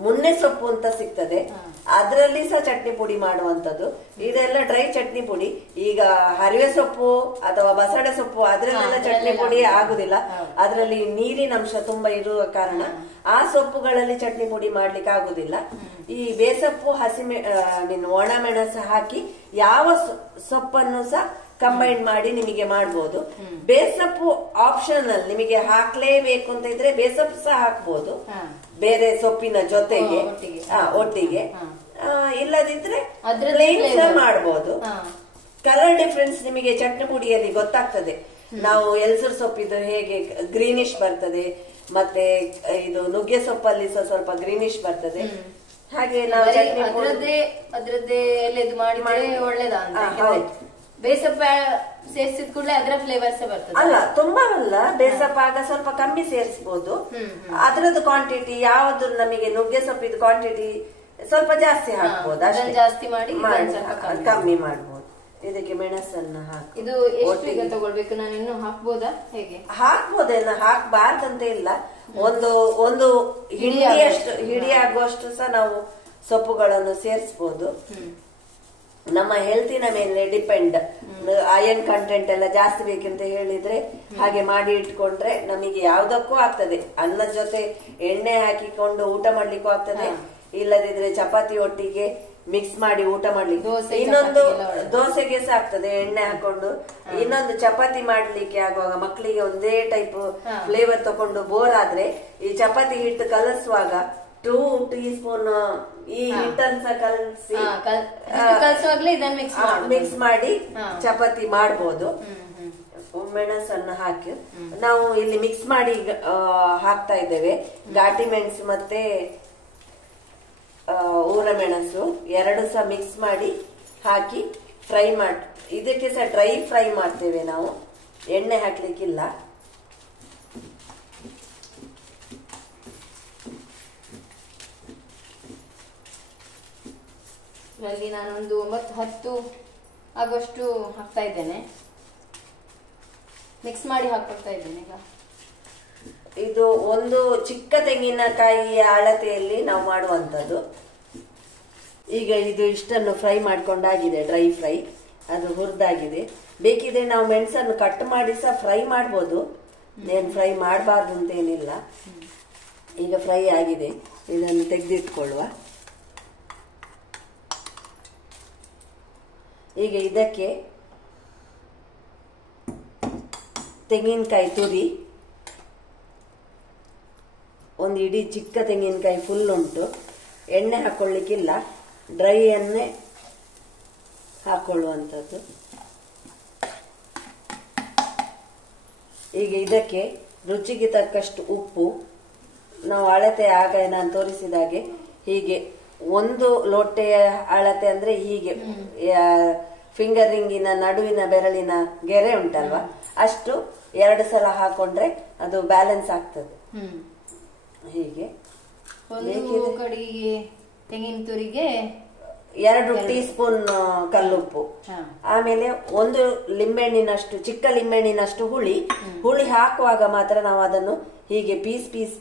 ಮುನ್ನೆ ಸೊಪ್ಪು ಅಂತ ಸಿಗ್ತದೆ, ಅದರಲ್ಲಿ ಸಹ ಚಟ್ನಿ ಪುಡಿ ಮಾಡುವಂತದ್ದು. ಇದೆಲ್ಲ ಡ್ರೈ ಚಟ್ನಿ ಪುಡಿ. ಈಗ ಹರಿವೆ ಸೊಪ್ಪು ಅಥವಾ ಬಸಳೆ ಸೊಪ್ಪು ಅದ್ರಲ್ಲೆಲ್ಲ ಚಟ್ನಿ ಪುಡಿ ಆಗುದಿಲ್ಲ, ಅದರಲ್ಲಿ ನೀರಿನ ಅಂಶ ತುಂಬಾ ಇರುವ ಕಾರಣ ಆ ಸೊಪ್ಪುಗಳಲ್ಲಿ ಚಟ್ನಿ ಪುಡಿ ಮಾಡ್ಲಿಕ್ಕೆ ಆಗುದಿಲ್ಲ. ಈ ಬೇಸೊಪ್ಪು ಒಣ ಮೆಣಸು ಹಾಕಿ ಯಾವ ಸೊಪ್ಪನ್ನು ಸಹ ಕಂಬೈನ್ ಮಾಡಿ ನಿಮಗೆ ಮಾಡಬಹುದು. ಬೇಸೊಪ್ಪು ಆಪ್ಷನಲ್, ನಿಮಗೆ ಹಾಕ್ಲೇಬೇಕು ಅಂತ ಇದ್ರೆ ಬೇಸೊಪ್ಪು ಸಹ ಹಾಕ್ಬಹುದು ಬೇರೆ ಸೊಪ್ಪಿನ ಜೊತೆಗೆ ಒಟ್ಟಿಗೆ. ಇಲ್ಲದಿದ್ರೆ ಪ್ಲೇನ್ ಸಹ ಮಾಡಬಹುದು. ಕಲರ್ ಡಿಫರೆನ್ಸ್ ನಿಮಗೆ ಚಟ್ನಿ ಪುಡಿಯಲ್ಲಿ ಗೊತ್ತಾಗ್ತದೆ. ನಾವು ಎಲ್ಸರ್ ಸೊಪ್ಪಿದು ಹೇಗೆ ಗ್ರೀನಿಶ್ ಬರ್ತದೆ, ಮತ್ತೆ ಇದು ನುಗ್ಗೆ ಸೊಪ್ಪಲ್ಲಿ ಸಹ ಸ್ವಲ್ಪ ಗ್ರೀನಿಶ್ ಬರ್ತದೆ. ಹಾಗೆ ನಾವು ಚಟ್ನಿ ಅದ್ರದ್ದೇ ಎಲೆದು ಮಾಡಿದ್ರೆ ಒಳ್ಳೇದಾ ಅಂತ. ಬೇಸಪ್ಪ ಸೇರಿಸಿದ ಕೂಡಲೇ ಅದರ ಫ್ಲೇವರ್ಸ್ ಬರ್ತದೆ. ಅಲ್ಲ, ತುಂಬಾ ಅಲ್ಲ, ಬೇಸಪ್ಪ ಆಗ ಸ್ವಲ್ಪ ಕಮ್ಮಿ ಸೇರಿಸಬಹುದು. ಅದ್ರದ್ದು ಕ್ವಾಂಟಿಟಿ ಯಾವ್ದು ನಮಗೆ ನುಗ್ಗೆ ಸೊಪ್ಪಿದ ಕ್ವಾಂಟಿಟಿ ಸ್ವಲ್ಪ ಜಾಸ್ತಿ ಹಾಕ್ಬಹುದು, ಅಷ್ಟೇ. ಜಾಸ್ತಿ ಮಾಡಿ ಕಮ್ಮಿ ಮಾಡಬಹುದು. ಇದಕ್ಕೆ ಮೆಣಸನ್ನ ಹಾಕಿ. ಇದು ಎಷ್ಟು ಈಗ ತಗೊಳ್ಬೇಕು? ನಾನು ಇನ್ನು ಹಾಕ್ಬೋದಾ? ಹೇಗೆ ಹಾಕ್ಬೋದೇನ, ಹಾಕ್ಬಾರ್ದಂತ ಇಲ್ಲ. ಒಂದು ಹಿಡಿ ಆಗುವಷ್ಟು ಸಹ ನಾವು ಸೊಪ್ಪುಗಳನ್ನು ಸೇರಿಸಬಹುದು. ನಮ್ಮ ಹೆಲ್ತಿನ ಮೇಲೆ ಡಿಪೆಂಡ್. ಅಯರ್ನ್ ಕಂಟೆಂಟ್ ಎಲ್ಲ ಜಾಸ್ತಿ ಬೇಕಂತ ಹೇಳಿದ್ರೆ ಹಾಗೆ ಮಾಡಿ ಇಟ್ಕೊಂಡ್ರೆ ನಮಗೆ ಯಾವ್ದಕ್ಕೂ ಆಗ್ತದೆ. ಅನ್ನದ ಜೊತೆ ಎಣ್ಣೆ ಹಾಕಿಕೊಂಡು ಊಟ ಮಾಡ್ಲಿಕ್ಕೂ ಆಗ್ತದೆ, ಇಲ್ಲದಿದ್ರೆ ಚಪಾತಿ ಒಟ್ಟಿಗೆ ಮಿಕ್ಸ್ ಮಾಡಿ ಊಟ ಮಾಡ್ಲಿಕ್ಕೆ. ಇನ್ನೊಂದು ದೋಸೆಗೆ ಸಹ ಆಗ್ತದೆ ಎಣ್ಣೆ ಹಾಕೊಂಡು. ಇನ್ನೊಂದು ಚಪಾತಿ ಮಾಡ್ಲಿಕ್ಕೆ ಆಗುವಾಗ ಮಕ್ಕಳಿಗೆ ಒಂದೇ ಟೈಪ್ ಫ್ಲೇವರ್ ತಕೊಂಡು ಬೋರ್ ಆದ್ರೆ ಈ ಚಪಾತಿ ಹಿಟ್ಟು ಕಲಸುವಾಗ 2 ಟೀಸ್ಪೂನ್ ಈ ಹಿಟ್ಟನ್ನು ಸಹ ಕಲಸುವಾಗಲೇ ಇದನ್ನ ಮಿಕ್ಸ್ ಮಾಡಿ ಚಪಾತಿ ಮಾಡಬಹುದು. ಮೆಣಸನ್ನು ಹಾಕಿ ನಾವು ಇಲ್ಲಿ ಮಿಕ್ಸ್ ಮಾಡಿ ಹಾಕ್ತಾ ಇದ್ದೇವೆ. ಘಾಟಿ ಮೆಣಸು ಮತ್ತೆ ಊರ ಮೆಣಸು ಎರಡು ಸಹ ಮಿಕ್ಸ್ ಮಾಡಿ ಹಾಕಿ ಫ್ರೈ ಮಾಡಿ. ಇದಕ್ಕೆ ಸಹ ಡ್ರೈ ಫ್ರೈ ಮಾಡ್ತೇವೆ ನಾವು, ಎಣ್ಣೆ ಹಾಕ್ಲಿಕ್ಕಿಲ್ಲ. ಇದರಲ್ಲಿ ನಾನೊಂದು 9-10 ಆಗುವಷ್ಟು ಹಾಕ್ತಾ ಇದ್ದೇನೆ. ಮಿಕ್ಸ್ ಮಾಡಿ ಹಾಕ್ತಾ ಇದ್ದೇನೆ. ಈಗ ಇದು ಒಂದು ಚಿಕ್ಕ ತೆಂಗಿನಕಾಯಿಯ ಅಳತೆಯಲ್ಲಿ ನಾವು ಮಾಡುವಂತದ್ದು. ಈಗ ಇದು ಇಷ್ಟನ್ನು ಫ್ರೈ ಮಾಡ್ಕೊಂಡಾಗಿದೆ, ಡ್ರೈ ಫ್ರೈ, ಅದು ಹುರಿದಾಗಿದೆ. ಬೇಕಿದ್ರೆ ನಾವು ಮೆಣಸನ್ನು ಕಟ್ ಮಾಡಿ ಸಹ ಫ್ರೈ ಮಾಡ್ಬೋದು, ಏನ್ ಫ್ರೈ ಮಾಡಬಾರ್ದು ಅಂತ ಏನಿಲ್ಲ. ಈಗ ಫ್ರೈ ಆಗಿದೆ, ಇದನ್ನು ತೆಗೆದಿಟ್ಕೊಳ್ಳುವ. ಈಗ ಇದಕ್ಕೆ ತೆಂಗಿನಕಾಯಿ ತುರಿ, ಒಂದು ಇಡೀ ಚಿಕ್ಕ ತೆಂಗಿನಕಾಯಿ ಫುಲ್ ಉಂಟು. ಎಣ್ಣೆ ಹಾಕೊಳ್ಳಿಕ್ಕಿಲ್ಲ, ಡ್ರೈ ಎಣ್ಣೆ ಹಾಕೊಳ್ಳುವಂಥದ್ದು. ಈಗ ಇದಕ್ಕೆ ರುಚಿಗೆ ತಕ್ಕಷ್ಟು ಉಪ್ಪು. ನಾವು ಅಳತೆ ಆಗ ನಾನು ತೋರಿಸಿದ ಹಾಗೆ ಹೀಗೆ 1 ಲೋಟೆಯ ಅಳತೆ ಅಂದ್ರೆ ಹೀಗೆ ಫಿಂಗರಿಂಗಿನ ನಡುವಿನ ಬೆರಳಿನ ಗೆರೆ ಉಂಟಲ್ವಾ, ಅಷ್ಟು 2 ಸಲ ಹಾಕೊಂಡ್ರೆ ಅದು ಬ್ಯಾಲೆನ್ಸ್ ಆಗ್ತದೆ. ಹೀಗೆ ಕಡೆಗೆ ತೆಂಗಿನ ತುರಿಗೆ 2 ಟೀಸ್ಪೂನ್ ಕಲ್ಲುಪ್ಪು, ಆಮೇಲೆ 1 ಲಿಂಬೆಹಣ್ಣಿನಷ್ಟು, ಚಿಕ್ಕ ಲಿಂಬೆಹಣ್ಣಿನಷ್ಟು ಹುಳಿ ಹಾಕುವಾಗ ಮಾತ್ರ ನಾವು ಅದನ್ನು ಹೀಗೆ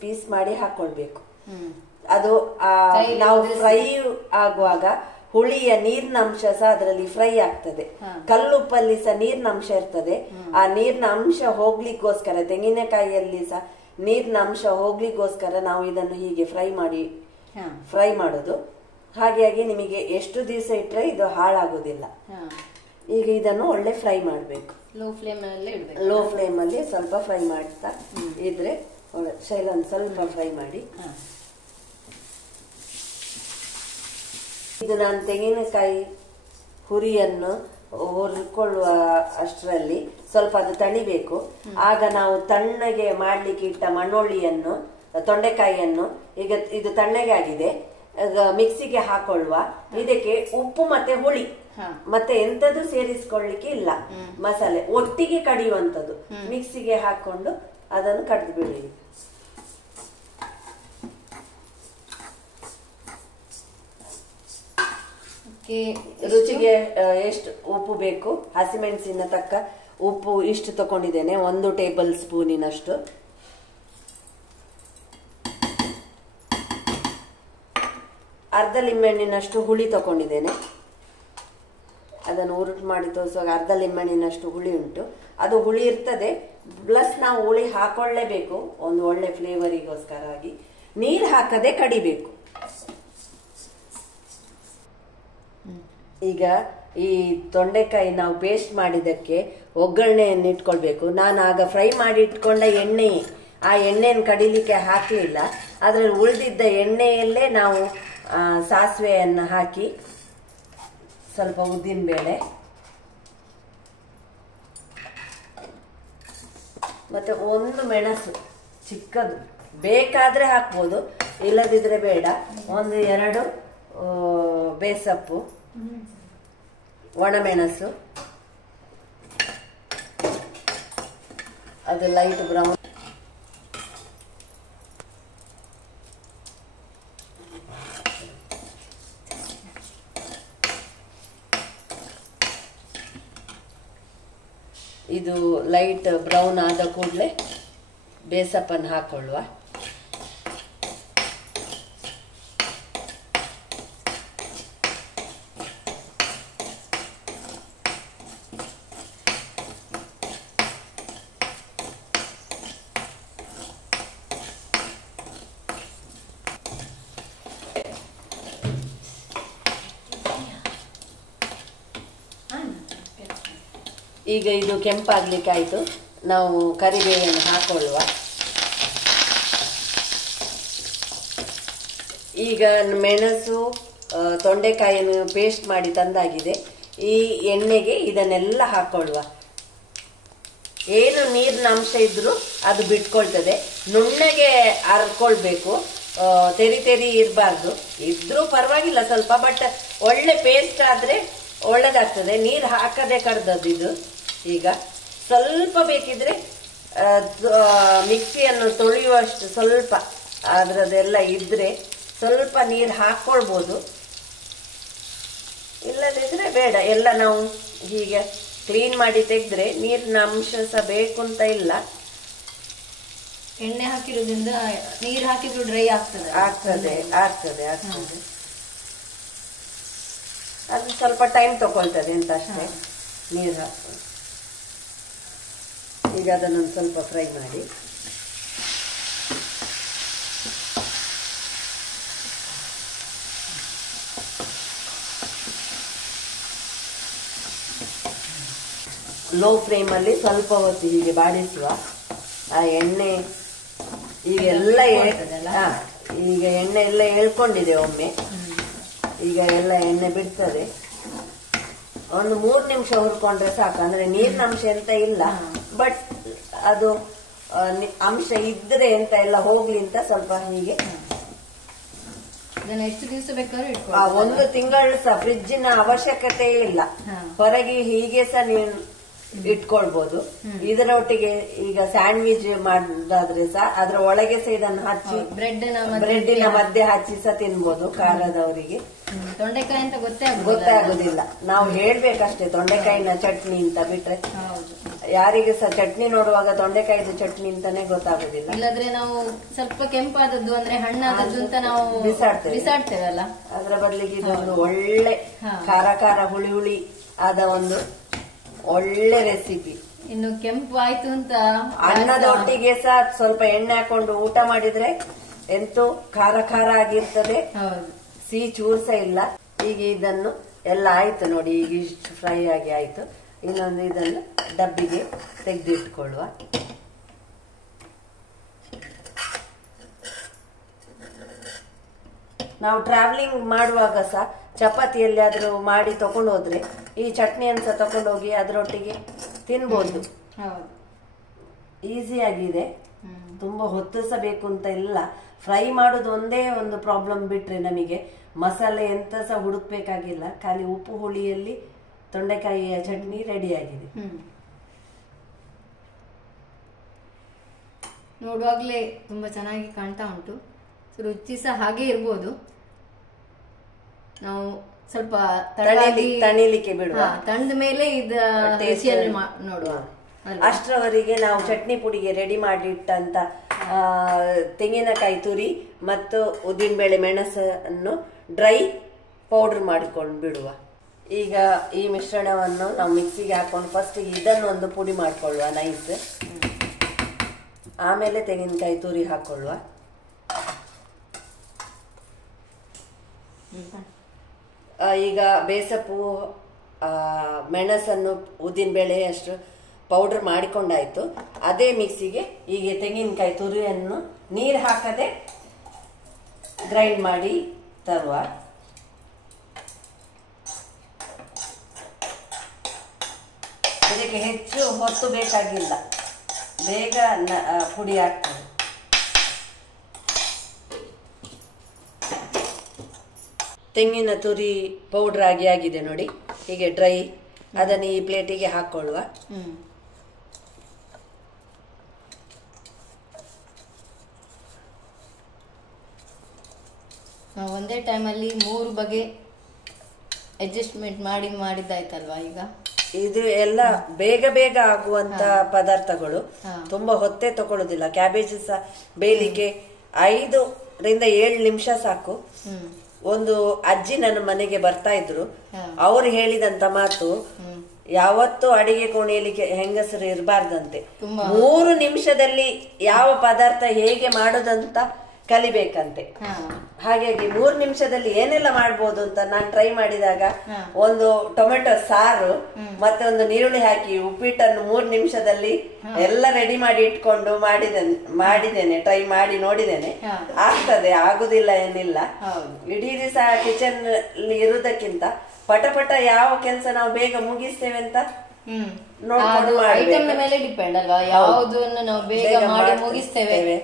ಪೀಸ್ ಮಾಡಿ ಹಾಕೊಳ್ಬೇಕು. ಅದು ನಾವು ಫ್ರೈ ಆಗುವಾಗ ಹುಳಿಯ ನೀರಿನ ಅಂಶ ಸಹ ಅದರಲ್ಲಿ ಫ್ರೈ ಆಗ್ತದೆ. ಕಲ್ಲುಪ್ಪಲ್ಲಿ ಸಹ ನೀರಿನ ಅಂಶ ಇರ್ತದೆ. ಆ ನೀರಿನ ಅಂಶ ಹೋಗ್ಲಿಕ್ಕೋಸ್ಕರ, ತೆಂಗಿನಕಾಯಿಯಲ್ಲಿ ಸಹ ನೀರಿನ ಅಂಶ ಹೋಗ್ಲಿಕ್ಕೋಸ್ಕರ ನಾವು ಇದನ್ನು ಹೀಗೆ ಫ್ರೈ ಮಾಡೋದು. ಹಾಗಾಗಿ ನಿಮಗೆ ಎಷ್ಟು ದಿವಸ ಇಟ್ರೆ ಇದು ಹಾಳಾಗುದಿಲ್ಲ. ಈಗ ಇದನ್ನು ಒಳ್ಳೆ ಫ್ರೈ ಮಾಡಬೇಕು. ಲೋ ಫ್ಲೇಮ್ ಅಲ್ಲಿ ಸ್ವಲ್ಪ ಫ್ರೈ ಮಾಡ್ತಾ ಇದ್ರೆ, ಶೈಲನ್ ಸ್ವಲ್ಪ ಫ್ರೈ ಮಾಡಿ. ಇದು ನಾನು ತೆಂಗಿನಕಾಯಿ ಹುರಿಯನ್ನು ಹುರ್ಕೊಳ್ಳುವ ಅಷ್ಟರಲ್ಲಿ ಸ್ವಲ್ಪ ಅದು ತಣಿಬೇಕು. ಆಗ ನಾವು ತಣ್ಣಗೆ ಮಾಡ್ಲಿಕ್ಕೆ ಇಟ್ಟ ಮಣ್ಣೊಳ್ಳಿಯನ್ನು, ತೊಂಡೆಕಾಯಿಯನ್ನು, ಈಗ ಇದು ತಣ್ಣಗೆ ಆಗಿದೆ, ಮಿಕ್ಸಿಗೆ ಹಾಕೊಳ್ಳುವ. ಇದಕ್ಕೆ ಉಪ್ಪು ಮತ್ತೆ ಹುಳಿ ಮತ್ತೆ ಎಂತದು ಸೇರಿಸ್ಕೊಳ್ಳಿಕ್ಕೆ ಇಲ್ಲ, ಮಸಾಲೆ ಒಟ್ಟಿಗೆ ಕಡಿಯುವಂಥದ್ದು. ಮಿಕ್ಸಿಗೆ ಹಾಕೊಂಡು ಅದನ್ನು ಕಡಿದು ಬಿಡಿ. ರುಚಿಗೆ ಎಷ್ಟು ಉಪ್ಪು ಬೇಕು, ಹಸಿಮೆಣಸಿನ ತಕ್ಕ ಉಪ್ಪು ಇಷ್ಟು ತಗೊಂಡಿದ್ದೇನೆ, 1 ಟೇಬಲ್ ಸ್ಪೂನಿನಷ್ಟು. ಅರ್ಧ ಲಿಂಬೆಹಣ್ಣಿನಷ್ಟು ಹುಳಿ ತಗೊಂಡಿದ್ದೇನೆ. ಅದನ್ನು ಉರುಟು ಮಾಡಿ ತೋರಿಸುವಾಗ ಅರ್ಧ ಲಿಂಬೆಹಣ್ಣಿನಷ್ಟು ಹುಳಿ ಉಂಟು. ಅದು ಹುಳಿ ಇರ್ತದೆ, ಪ್ಲಸ್ ನಾವು ಹುಳಿ ಹಾಕೊಳ್ಳೇಬೇಕು ಒಂದು ಒಳ್ಳೆ ಫ್ಲೇವರಿಗೋಸ್ಕರವಾಗಿ. ನೀರು ಹಾಕದೆ ಕಡಿಬೇಕು. ಈಗ ಈ ತೊಂಡೆಕಾಯಿ ನಾವು ಪೇಸ್ಟ್ ಮಾಡಿದ್ದಕ್ಕೆ ಒಗ್ಗರಣೆಯನ್ನು ಇಟ್ಕೊಳ್ಬೇಕು. ನಾನು ಆಗ ಫ್ರೈ ಮಾಡಿ ಇಟ್ಕೊಂಡ ಎಣ್ಣೆ, ಆ ಎಣ್ಣೆಯನ್ನು ಕಡಿಲಿಕ್ಕೆ ಹಾಕಲಿಲ್ಲ. ಅದರಲ್ಲಿ ಉಳಿದಿದ್ದ ಎಣ್ಣೆಯಲ್ಲೇ ನಾವು ಸಾಸಿವೆಯನ್ನು ಹಾಕಿ, ಸ್ವಲ್ಪ ಉದ್ದಿನಬೇಳೆ ಮತ್ತೆ ಒಂದು ಮೆಣಸು ಚಿಕ್ಕದು, ಬೇಕಾದ್ರೆ ಹಾಕ್ಬೋದು, ಇಲ್ಲದಿದ್ರೆ ಬೇಡ. ಒಂದು 2 ಬೇಸಪ್ಪು, ಒಣಮೆಣಸು, ಅದು ಲೈಟ್ ಬ್ರೌನ್. ಇದು ಲೈಟ್ ಬ್ರೌನ್ ಆದ ಕೂಡಲೇ ಬೇಸಪ್ಪನ್ನು ಹಾಕೊಳ್ಳುವ. ಈಗ ಇದು ಕೆಂಪಾಗ್ಲಿಕ್ಕೆ ಆಯ್ತು. ನಾವು ಕರಿಬೇವನ್ನು ಹಾಕೊಳ್ಳುವ. ಈಗ ಮೆಣಸು ತೊಂಡೆಕಾಯಿಯನ್ನು ಪೇಸ್ಟ್ ಮಾಡಿ ತಂದಾಗಿದೆ. ಈ ಎಣ್ಣೆಗೆ ಇದನ್ನೆಲ್ಲ ಹಾಕೊಳ್ಳುವ. ಏನು ನೀರಿನ ಅಂಶ ಇದ್ರೂ ಅದು ಬಿಟ್ಕೊಳ್ತದೆ. ನುಣ್ಣಗೆ ಅರ್ಕೊಳ್ಬೇಕು, ತೆರಿ ತೆರಿ ಇರಬಾರ್ದು. ಇದ್ರೂ ಪರವಾಗಿಲ್ಲ ಸ್ವಲ್ಪ, ಬಟ್ ಒಳ್ಳೆ ಪೇಸ್ಟ್ ಆದ್ರೆ ಒಳ್ಳೇದಾಗ್ತದೆ. ನೀರು ಹಾಕದೆ ಕರ್ದದ್ದು ಇದು. ಈಗ ಸ್ವಲ್ಪ ಬೇಕಿದ್ರೆ ಮಿಕ್ಸಿಯನ್ನು ತೊಳೆಯುವಷ್ಟು ಸ್ವಲ್ಪ ಅದರದೆಲ್ಲ ಇದ್ರೆ ಸ್ವಲ್ಪ ನೀರು ಹಾಕೊಳ್ಬೋದು, ಇಲ್ಲದಿದ್ರೆ ಬೇಡ. ಎಲ್ಲ ನಾವು ಹೀಗೆ ಕ್ಲೀನ್ ಮಾಡಿ ತೆಗೆದ್ರೆ ನೀರಿನ ಅಂಶ ಸಹ ಬೇಕು ಅಂತ ಇಲ್ಲ. ಎಣ್ಣೆ ಹಾಕಿರೋದ್ರಿಂದ ನೀರು ಹಾಕಿದ್ರು ಡ್ರೈ ಆಗ್ತದೆ. ಆಗ್ತದೆ ಆಗ್ತದೆ ಆಗ್ತದೆ. ಅದು ಸ್ವಲ್ಪ ಟೈಮ್ ತಗೊಳ್ತದೆ ಅಂತ ಅಷ್ಟೇ. ನೀರು ಹಾಕ್ಬೋದು. ಈಗ ಅದನ್ನೊಂದು ಸ್ವಲ್ಪ ಫ್ರೈ ಮಾಡಿ. ಲೋ ಫ್ಲೇಮಲ್ಲಿ ಸ್ವಲ್ಪ ಹೊತ್ತು ಹೀಗೆ ಬಾಡಿಸುವ. ಆ ಎಣ್ಣೆ ಈಗ ಎಣ್ಣೆ ಎಲ್ಲ ಎಳ್ಕೊಂಡಿದೆ ಒಮ್ಮೆ. ಈಗ ಎಲ್ಲ ಎಣ್ಣೆ ಬಿಡ್ತದೆ. ಒಂದು 3 ನಿಮಿಷ ಹುರ್ಕೊಂಡ್ರೆ ಸಾಕು. ಅಂದ್ರೆ ನೀರಿನ ಅಂಶ ಎಂತ ಇಲ್ಲ, ಬಟ್ ಅದು ಅಂಶ ಇದ್ರೆ ಎಂತ ಎಲ್ಲ ಹೋಗ್ಲಿ ಅಂತ ಸ್ವಲ್ಪ ಹೀಗೆ. ಎಷ್ಟು ದಿವಸ ಬೇಕಾದ್ರೂ 1 ತಿಂಗಳು ಸಹ ಫ್ರಿಡ್ಜಿನ ಅವಶ್ಯಕತೆ ಇಲ್ಲ. ಹೊರಗೆ ಹೀಗೆ ಸಹ ನೀವು ಇಟ್ಕೊಳ್ಬಹುದು. ಇದರೊಟ್ಟಿಗೆ ಈಗ ಸ್ಯಾಂಡ್ವಿಚ್ ಮಾಡೋದಾದ್ರೆ ಸಹ ಅದರ ಒಳಗೆ ಸಹ ಇದನ್ನು ಹಚ್ಚಿ ಬ್ರೆಡ್ಡಿನ ಮಧ್ಯೆ ಹಚ್ಚಿ ಸಹ ತಿನ್ಬಹುದು. ಖಾರದವರಿಗೆ ತೊಂಡೆಕಾಯಿ ಅಂತ ಗೊತ್ತಾಗುದಿಲ್ಲ. ನಾವು ಹೇಳ್ಬೇಕಷ್ಟೇ ತೊಂಡೆಕಾಯಿನ ಚಟ್ನಿ ಅಂತ, ಬಿಟ್ರೆ ಯಾರಿಗೆ ಸಹ ಚಟ್ನಿ ನೋಡುವಾಗ ತೊಂಡೆಕಾಯಿದು ಚಟ್ನಿ ಅಂತಾನೆ ಗೊತ್ತಾಗುದಿಲ್ಲ. ಇಲ್ಲದ್ರೆ ನಾವು ಸ್ವಲ್ಪ ಕೆಂಪಾದದ್ದು ಅಂದ್ರೆ ಹಣ್ಣಾದದ್ದು ಅಂತ ನಾವು ಬಿಸಾಡ್ತೇವಲ್ಲ, ಅದರ ಬದಲಿಗೆ ಇದೊಂದು ಒಳ್ಳೆ ಖಾರ ಖಾರ ಹುಳಿ ಹುಳಿ ಆದ ಒಂದು ಒಳ್ಳೆ ರೆಸಿಪಿ. ಇನ್ನು ಕೆಂಪು ಆಯ್ತು ಅಂತ ಅನ್ನದೊಟ್ಟಿಗೆ ಸಹ ಸ್ವಲ್ಪ ಎಣ್ಣೆ ಹಾಕೊಂಡು ಊಟ ಮಾಡಿದ್ರೆ ಎಂತೂ ಖಾರ ಖಾರ ಆಗಿರ್ತದೆ, ಸಿಹಿ ಚೂರ್ಸ ಇಲ್ಲ. ಈಗ ಇದನ್ನು ಎಲ್ಲ ಆಯ್ತು ನೋಡಿ, ಈಗ ಇಷ್ಟು ಫ್ರೈ ಆಗಿ ಆಯ್ತು. ಇನ್ನೊಂದು ಇದನ್ನು ಡಬ್ಬಿಗೆ ತೆಗೆದಿಟ್ಕೊಳ್ಳುವ. ನಾವು ಟ್ರಾವೆಲಿಂಗ್ ಮಾಡುವಾಗ ಸಹ ಚಪಾತಿಯಲ್ಲಿ ಆದ್ರೂ ಮಾಡಿ ತಕೊಂಡು ಹೋದ್ರೆ ಈ ಚಟ್ನಿಯನ್ನು ಸಹ ತಕೊಂಡೋಗಿ ಅದರೊಟ್ಟಿಗೆ ತಿನ್ಬೋದು. ಈಸಿ ಆಗಿದೆ, ತುಂಬಾ ಹೊತ್ತು ಸಹ ಬೇಕು ಅಂತ ಇಲ್ಲ. ಫ್ರೈ ಮಾಡೋದು ಒಂದೇ ಒಂದು ಪ್ರಾಬ್ಲಮ್ ಬಿಟ್ರೆ ನಮಗೆ ಮಸಾಲೆ ಎಂತ ಸಹ ಹುಡುಕ್ಬೇಕಾಗಿಲ್ಲ. ಖಾಲಿ ಉಪ್ಪು ಹುಳಿಯಲ್ಲಿ ತೊಂಡೆಕಾಯಿಯ ಚಟ್ನಿ ರೆಡಿ ಆಗಿದೆ. ನೋಡುವಾಗ್ಲೇ ತುಂಬಾ ಚೆನ್ನಾಗಿ ಕಾಣ್ತಾ ಉಂಟು. ರುಚಿ ಸಹ ಹಾಗೆ ಇರ್ಬೋದು. ನಾವು ಸ್ವಲ್ಪ ತಣಿಲಿಕ್ಕೆ ಬಿಡುವ, ತಂದ ಮೇಲೆ ನೋಡುವ. ಅಷ್ಟರವರೆಗೆ ನಾವು ಚಟ್ನಿ ಪುಡಿಗೆ ರೆಡಿ ಮಾಡಿಟ್ಟಂತ ತೆಂಗಿನಕಾಯಿ ತುರಿ ಮತ್ತು ಉದ್ದಿನಬೇಳೆ ಮೆಣಸನ್ನು ಡ್ರೈ ಪೌಡರ್ ಮಾಡಿಕೊಂಡು ಬಿಡುವ. ಈಗ ಈ ಮಿಶ್ರಣವನ್ನು ನಾವು ಮಿಕ್ಸಿಗೆ ಹಾಕೊಂಡು ಫಸ್ಟ್ ಇದನ್ನು ಒಂದು ಪುಡಿ ಮಾಡ್ಕೊಳ್ಳುವ ನೈಸ್. ಆಮೇಲೆ ತೆಂಗಿನಕಾಯಿ ತುರಿ ಹಾಕೊಳ್ಳುವ. ಈಗ ಬೇಸಪ್ಪು ಮೆಣಸನ್ನು ಉದ್ದಿನಬೇಳೆ ಅಷ್ಟು ಪೌಡರ್ ಮಾಡಿಕೊಂಡಾಯ್ತು. ಅದೇ ಮಿಕ್ಸಿಗೆ ಈಗ ತೆಂಗಿನಕಾಯಿ ತುರಿಯನ್ನು ನೀರು ಹಾಕದೆ ಗ್ರೈಂಡ್ ಮಾಡಿ ತರುವ. ಇದಕ್ಕೆ ಹೆಚ್ಚು ಹೊತ್ತು ಬೇಕಾಗಿಲ್ಲ, ಬೇಗ ಪುಡಿ ಆಗ್ತದೆ. ತೆಂಗಿನ ತುರಿ ಪೌಡರ್ ಆಗಿದೆ ನೋಡಿ, ಹೀಗೆ ಡ್ರೈ. ಅದನ್ನು ಈ ಪ್ಲೇಟಿಗೆ ಹಾಕೊಳ್ಳುವ. ನಾವು ಒಂದೇ ಟೈಮಲ್ಲಿ 3 ಬಗೆ ಅಡ್ಜಸ್ಟ್ಮೆಂಟ್ ಮಾಡಿದ್ದಾಯ್ತಲ್ವಾ. ಈಗ ಇದು ಎಲ್ಲ ಬೇಗ ಬೇಗ ಆಗುವಂತ ಪದಾರ್ಥಗಳು, ತುಂಬಾ ಹೊತ್ತೇ ತಗೊಳ್ಳೋದಿಲ್ಲ. ಕ್ಯಾಬೇಜ್ ಸಹ ಬೇಯಲಿಕ್ಕೆ 5 ರಿಂದ 7 ನಿಮಿಷ ಸಾಕು. ಒಂದು ಅಜ್ಜಿ ನನ್ನ ಮನೆಗೆ ಬರ್ತಾ ಇದ್ರು, ಅವ್ರು ಹೇಳಿದಂತ ಮಾತು, ಯಾವತ್ತು ಅಡಿಗೆ ಕೋಣೆಯಲ್ಲಿ ಹೆಂಗಸರು ಇರಬಾರ್ದಂತೆ. 3 ನಿಮಿಷದಲ್ಲಿ ಯಾವ ಪದಾರ್ಥ ಹೇಗೆ ಮಾಡೋದಂತ ಕಲಿಬೇಕಂತೆ. ಹಾಗಾಗಿ 3 ನಿಮಿಷದಲ್ಲಿ ಏನೆಲ್ಲ ಮಾಡ್ಬೋದು ಅಂತ ನಾನು ಟ್ರೈ ಮಾಡಿದಾಗ, ಒಂದು ಟೊಮೆಟೊ ಸಾರು ಮತ್ತೆ ಒಂದು ನೀರುಳ್ಳಿ ಹಾಕಿ ಉಪ್ಪಿಟ್ಟನ್ನು 3 ನಿಮಿಷದಲ್ಲಿ ಎಲ್ಲ ರೆಡಿ ಮಾಡಿ ಇಟ್ಕೊಂಡು ಮಾಡಿದ್ದೇನೆ. ಟ್ರೈ ಮಾಡಿ ನೋಡಿದ್ದೇನೆ, ಆಗ್ತದೆ, ಆಗುದಿಲ್ಲ ಏನಿಲ್ಲ. ಇಡೀ ದಿವಸ ಕಿಚನ್ ಅಲ್ಲಿ ಇರುವುದಕ್ಕಿಂತ ಪಟ ಯಾವ ಕೆಲಸ ನಾವು ಬೇಗ ಮುಗಿಸ್ತೇವೆ ಅಂತ ನೋಡ್ಕೊಂಡು ಮೇಲೆ ಡಿಪೆಂಡ್ ಅಲ್ವಾ, ಯಾವುದನ್ನು ನಾವು ಬೇಗ ಮಾಡಿ ಮುಗಿಸ್ತೇವೆ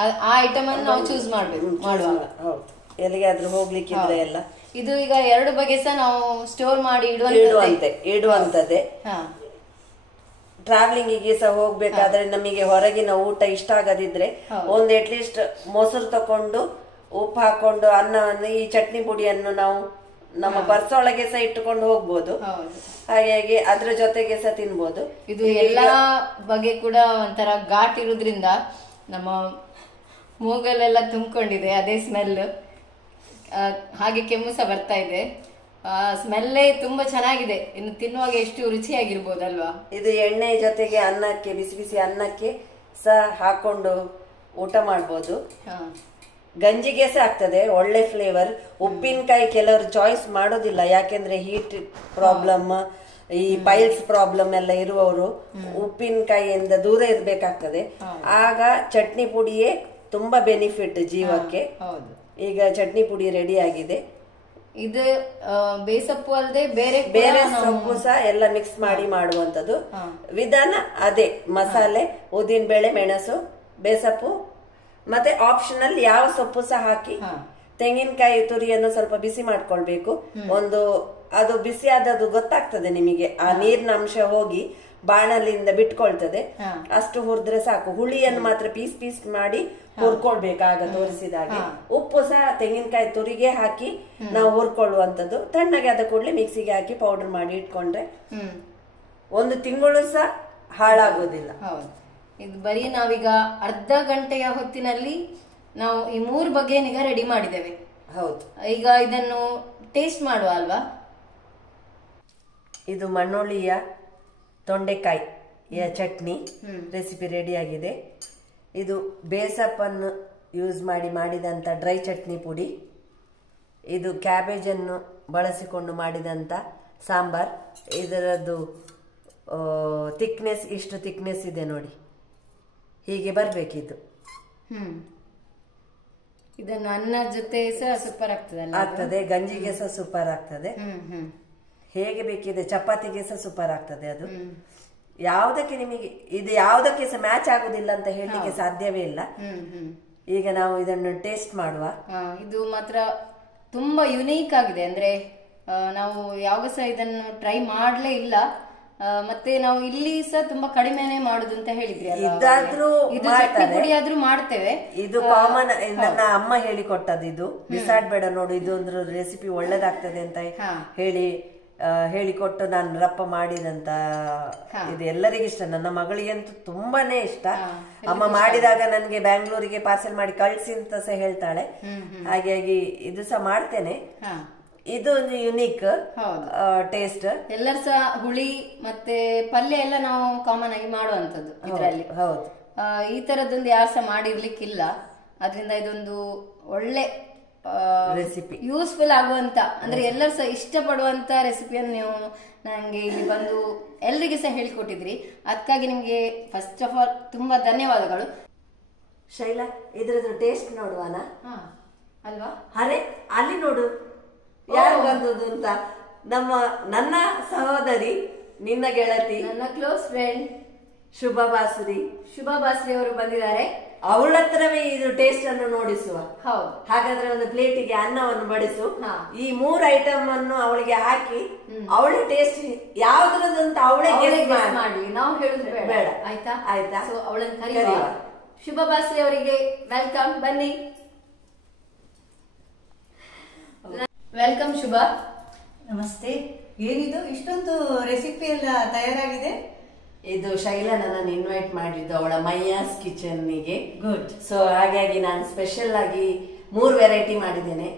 ಆ ಐಟಮ್ ಅನ್ನು ನಾವು ಚೂಸ್ ಮಾಡ್ಬೇಕು ಮಾಡುವಾಗ. ಹೌದು, ಎಲ್ಲಿಗಾದ್ರೂ ಹೋಗ್ಲಿಕ್ಕಿದ್ರೆ ಎಲ್ಲ. ಇದು ಈಗ 2 ಬಗೆ ಸಹ ನಾವು ಸ್ಟೋರ್ ಮಾಡಿ ಇಡುವಂತದ್ದೇ. ಟ್ರಾವೆಲಿಂಗಿಗೆ ಸಹ ಹೋಗ್ಬೇಕಾದ್ರೆ ನಮಗೆ ಹೊರಗಿನ ಊಟ ಇಷ್ಟ ಆಗದಿದ್ರೆ ಒಂದು ಅಟ್ಲೀಸ್ಟ್ ಮೊಸರು ತಕೊಂಡು ಉಪ್ಪು ಹಾಕೊಂಡು ಅನ್ನವನ್ನು ಈ ಚಟ್ನಿ ಪುಡಿಯನ್ನು ನಾವು ನಮ್ಮ ಪರ್ಸ್ ಒಳಗೆ ಸಹ ಇಟ್ಟುಕೊಂಡು ಹೋಗ್ಬೋದು. ಹಾಗಾಗಿ ಅದ್ರ ಜೊತೆಗೆ ಸಹ ತಿನ್ಬೋದು. ಇದು ಎಲ್ಲಾ ಬಗೆ ಕೂಡ ಒಂಥರ ಘಾಟ್ ಇರುದ್ರಿಂದ ನಮ್ಮ ಮೂಗಲೆಲ್ಲ ತುಂಬಿಕೊಂಡಿದೆ ಅದೇ ಸ್ಮೆಲ್. ಹಾಗೆ ಕೆಮ್ಮು ಸಹ ಬರ್ತಾ ಇದೆ. ಸ್ಮೆಲ್ಲೇ ತುಂಬಾ ಚೆನ್ನಾಗಿದೆ. ಇನ್ನು ತಿನ್ನುವಾಗ ಎಷ್ಟು ರುಚಿಯಾಗಿರ್ಬೋದಲ್ವಾ. ಇದು ಎಣ್ಣೆ ಜೊತೆಗೆ ಅನ್ನಕ್ಕೆ, ಬಿಸಿ ಬಿಸಿ ಅನ್ನಕ್ಕೆ ಸಹ ಹಾಕೊಂಡು ಊಟ ಮಾಡ್ಬೋದು. ಗಂಜಿಗೆ ಸಹ ಆಗ್ತದೆ, ಒಳ್ಳೆ ಫ್ಲೇವರ್. ಉಪ್ಪಿನಕಾಯಿ ಕೆಲವರು ಚಾಯ್ಸ್ ಮಾಡೋದಿಲ್ಲ, ಯಾಕೆಂದ್ರೆ ಹೀಟ್ ಪ್ರಾಬ್ಲಮ್, ಈ ಪೈಲ್ಸ್ ಪ್ರಾಬ್ಲಮ್ ಎಲ್ಲ ಇರುವವರು ಉಪ್ಪಿನಕಾಯಿಯಿಂದ ದೂರ ಇರ್ಬೇಕಾಗ್ತದೆ. ಆಗ ಚಟ್ನಿ ಪುಡಿಯೇ ತುಂಬಾ ಬೆನಿಫಿಟ್ ಜೀವಕ್ಕೆ. ಈಗ ಚಟ್ನಿ ಪುಡಿ ರೆಡಿ ಆಗಿದೆ. ಇದು ಬೇಸಪ್ಪು ಅಲ್ಲದೆ ಬೇರೆ ಸೊಪ್ಪು ಸಹ ಎಲ್ಲ ಮಿಕ್ಸ್ ಮಾಡಿ ಮಾಡುವಂತದ್ದು ವಿಧಾನ ಅದೇ. ಮಸಾಲೆ, ಉದ್ದಿನ ಬೇಳೆ, ಮೆಣಸು, ಬೇಸಪ್ಪು, ಮತ್ತೆ ಆಪ್ಷನಲ್ ಯಾವ ಸೊಪ್ಪು ಸಹ ಹಾಕಿ ತೆಂಗಿನಕಾಯಿ ತುರಿಯನ್ನು ಸ್ವಲ್ಪ ಬಿಸಿ ಮಾಡ್ಕೊಳ್ಬೇಕು. ಅದು ಬಿಸಿ ಆದದ್ದು ಗೊತ್ತಾಗ್ತದೆ ನಿಮಗೆ, ಆ ನೀರಿನ ಅಂಶ ಹೋಗಿ ಬಾಣಲಿಂದ ಬಿಟ್ಕೊಳ್ತದೆ. ಅಷ್ಟು ಹುರಿದ್ರೆ ಸಾಕು. ಹುಳಿಯನ್ನು ಮಾತ್ರ ಪೀಸ್ ಪೀಸ್ ಮಾಡಿ ಹುರ್ಕೊಳ್ಬೇಕಾಗ ತೋರಿಸಿದಾಗೆ. ಉಪ್ಪು ಸಹ ತೆಂಗಿನಕಾಯಿ ತುರಿಗೆ ಹಾಕಿ ನಾವು ಹುರ್ಕೊಳ್ಳುವಂತದ್ದು. ತಣ್ಣಗೆ ಆದ ಕೂಡಲೇ ಮಿಕ್ಸಿಗೆ ಹಾಕಿ ಪೌಡರ್ ಮಾಡಿ ಇಟ್ಕೊಂಡ್ರೆ 1 ತಿಂಗಳು ಸಹ ಹಾಳಾಗೋದಿಲ್ಲ. ಇದು ಬರೀ ನಾವೀಗ ಅರ್ಧ ಗಂಟೆಯ ಹೊತ್ತಿನಲ್ಲಿ ನಾವು ಈ 3 ಬಗೆಯನ್ನೀಗ ರೆಡಿ ಮಾಡಿದ್ದೇವೆ. ಹೌದು, ಈಗ ಇದನ್ನು ಟೇಸ್ಟ್ ಮಾಡುವ ಅಲ್ವಾ. ಇದು ಮಣ್ಣೊಳ್ಳಿಯ ತೊಂಡೆಕಾಯಿಯ ಚಟ್ನಿ ರೆಸಿಪಿ ರೆಡಿ ಆಗಿದೆ. ಇದು ಬೇಸಪ್ಪನ್ನು ಯೂಸ್ ಮಾಡಿದಂತ ಡ್ರೈ ಚಟ್ನಿ ಪುಡಿ. ಇದು ಕ್ಯಾಬೇಜ್ ಅನ್ನು ಬಳಸಿಕೊಂಡು ಮಾಡಿದಂತ ಸಾಂಬಾರ್. ಇದರದ್ದು ಥಿಕ್ನೆಸ್ ಇಷ್ಟು ಥಿಕ್ನೆಸ್ ಇದೆ ನೋಡಿ, ಹೀಗೆ ಬರ್ಬೇಕಿತ್ತು. ಇದನ್ನು ಅನ್ನ ಜೊತೆ ಸಹ ಸೂಪರ್ ಆಗ್ತದೆ, ಗಂಜಿಗೆ ಸಹ ಸೂಪರ್ ಆಗ್ತದೆ, ಹೇಗೆ ಬೇಕಿದೆ, ಚಪಾತಿಗೆ ಸಹ ಸೂಪರ್ ಆಗ್ತದೆ. ಅದು ಯಾವುದಕ್ಕೆ ನಿಮಗೆ ಇದು ಯಾವುದಕ್ಕೆ ಸಹ ಮ್ಯಾಚ್ ಆಗುದಿಲ್ಲ ಅಂತ ಹೇಳಲಿಕ್ಕೆ ಸಾಧ್ಯವೇ ಇಲ್ಲ. ಈಗ ನಾವು ಇದನ್ನು ಟೇಸ್ಟ್ ಮಾಡುವ. ಇದು ಮಾತ್ರ ತುಂಬಾ ಯುನೀಕ್ ಆಗಿದೆ. ಅಂದ್ರೆ ನಾವು ಯಾವಾಗ ಸಹ ಇದನ್ನು ಟ್ರೈ ಮಾಡ್ಲೇ ಇಲ್ಲ. ಮತ್ತೆ ನಾವು ಇಲ್ಲಿ ಸಹ ತುಂಬಾ ಕಡಿಮೆನೆ ಮಾಡುದು ಅಂತ ಹೇಳಿದ್ರಿ. ಇದಾದ್ರೂ ಆದ್ರೂ ಮಾಡ್ತೇವೆ. ಇದು ಕಾಮನ್, ನನ್ನ ಅಮ್ಮ ಹೇಳಿಕೊಟ್ಟದ್ದು. ಇದು ಬಿಸಾಡ್ಬೇಡ ನೋಡು, ಇದು ಒಂದು ರೆಸಿಪಿ ಒಳ್ಳೇದಾಗ್ತದೆ ಅಂತ ಹೇಳಿ ಹೇಳಿಕೊಟ್ಟು ನಾನು ರಪ್ಪ ಮಾಡಿದಂತ ಇದು ಎಲ್ಲರಿಗೂ ಇಷ್ಟ. ನನ್ನ ಮಗಳಿಗಂತೂ ತುಂಬಾನೇ ಇಷ್ಟ. ಅಮ್ಮ ಮಾಡಿದಾಗ ನನ್ಗೆ ಬ್ಯಾಂಗ್ಳೂರಿಗೆ ಪಾರ್ಸೆಲ್ ಮಾಡಿ ಕಳ್ಸಿ ಅಂತ ಸಹ ಹೇಳ್ತಾಳೆ. ಹಾಗಾಗಿ ಇದು ಸಹ ಮಾಡ್ತೇನೆ. ಇದು ಒಂದು ಯುನೀಕ್ ಟೇಸ್ಟ್. ಎಲ್ಲರೂ ಸಹ ಹುಳಿ ಮತ್ತೆ ಪಲ್ಯ ಎಲ್ಲ ನಾವು ಕಾಮನ್ ಆಗಿ ಮಾಡುವಂತದ್ದು ಇದರಲ್ಲಿ. ಹೌದು, ಈ ತರದೊಂದು ಯಾರು ಸಹ ಮಾಡಿರ್ಲಿಕ್ಕಿಲ್ಲ. ಅದರಿಂದ ಇದೊಂದು ಒಳ್ಳೆ ರೆಸಿಪಿ, ಯೂಸ್ಫುಲ್ ಆಗುವಂತ, ಅಂದ್ರೆ ಎಲ್ಲರೂ ಸಹ ಇಷ್ಟಪಡುವಂತ ರೆಸಿಪಿಯನ್ನು ನೀವು ನಂಗೆ ಇಲ್ಲಿ ಬಂದು ಎಲ್ರಿಗೆ ಸಹ ಹೇಳಿಕೊಟ್ಟಿದ್ರಿ. ಅದಕ್ಕಾಗಿ ನಿಮ್ಗೆ ಫಸ್ಟ್ ಆಫ್ ಆಲ್ ತುಂಬಾ ಧನ್ಯವಾದಗಳು. ಶೈಲಾ, ಇದ್ರದ್ದು ಟೇಸ್ಟ್ ನೋಡುವಾನ ಅಲ್ವಾ? ಅರೆ ಅಲ್ಲಿ ನೋಡು ಯಾರು ಬಂದದ್ದು ಅಂತ. ನನ್ನ ಸಹೋದರಿ, ನಿನ್ನ ಗೆಳತಿ, ನನ್ನ ಕ್ಲೋಸ್ ಫ್ರೆಂಡ್ ಶುಭಾ ಬಾಸುರಿ ಅವರು ಬಂದಿದ್ದಾರೆ. ಅವಳ ಹತ್ರವೇ ಇದು ಟೇಸ್ಟ್ ಅನ್ನು ನೋಡಿಸುವ. ಹೌದು. ಹಾಗಾದ್ರೆ ಒಂದು ಪ್ಲೇಟಿಗೆ ಅನ್ನವನ್ನು ಬಡಿಸು. ಈ 3 ಐಟಮ್ ಅನ್ನು ಅವಳಿಗೆ ಹಾಕಿ ಅವಳ ಟೇಸ್ಟ್ ಯಾವ್ದ್ರದಂತ ಅವಳೇ ಮಾಡ್ಲಿ, ನಾವು ಹೇಳಿದ್ರೆ ಬೇಡ. ಆಯ್ತಾ? ಆಯ್ತಾ? ಸೊ ಅವಳನ್ನು ಕರೆಯುವ. ಶುಭಾ ಬಾಸ್ರಿ ಅವರಿಗೆ ವೆಲ್ಕಮ್. ಬನ್ನಿ. ವೆಲ್ಕಮ್ ಶುಭಾ. ನಮಸ್ತೆ. ಏನಿದು ಇಷ್ಟೊಂದು ರೆಸಿಪಿ ಎಲ್ಲ ತಯಾರಾಗಿದೆ? ಇದು ಶೈಲಾ ನನ್ನನ್ನು ಇನ್ವೈಟ್ ಮಾಡಿದ್ದು ಅವಳ ಮೈಯಾಸ್ ಕಿಚನ್ನಿಗೆ. ಗುಡ್. ಸೊ ಹಾಗಾಗಿ ನಾನು ಸ್ಪೆಷಲ್ ಆಗಿ 3 ವೆರೈಟಿ ಮಾಡಿದ್ದೇನೆ.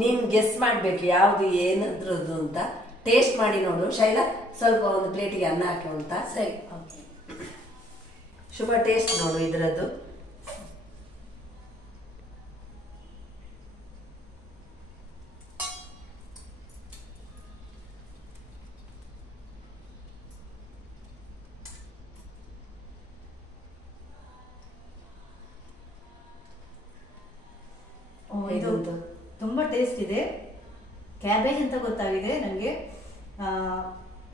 ನೀನ್ ಗೆಸ್ ಮಾಡ್ಬೇಕು ಯಾವ್ದು ಏನಾದ್ರದ್ದು ಅಂತ. ಟೇಸ್ಟ್ ಮಾಡಿ ನೋಡು. ಶೈಲಾ, ಸ್ವಲ್ಪ ಒಂದು ಪ್ಲೇಟಿಗೆ ಅನ್ನ ಹಾಕಿ ಅಂತ. ಸರಿ. ಶುಭ ಟೇಸ್ಟ್ ನೋಡು ಇದ್ರದ್ದು. ಇದು ತುಂಬಾ ಟೇಸ್ಟ್ ಇದೆ. ಕ್ಯಾಬೇಜ್ ಅಂತ ಗೊತ್ತಾಗಿದೆ ನನಗೆ.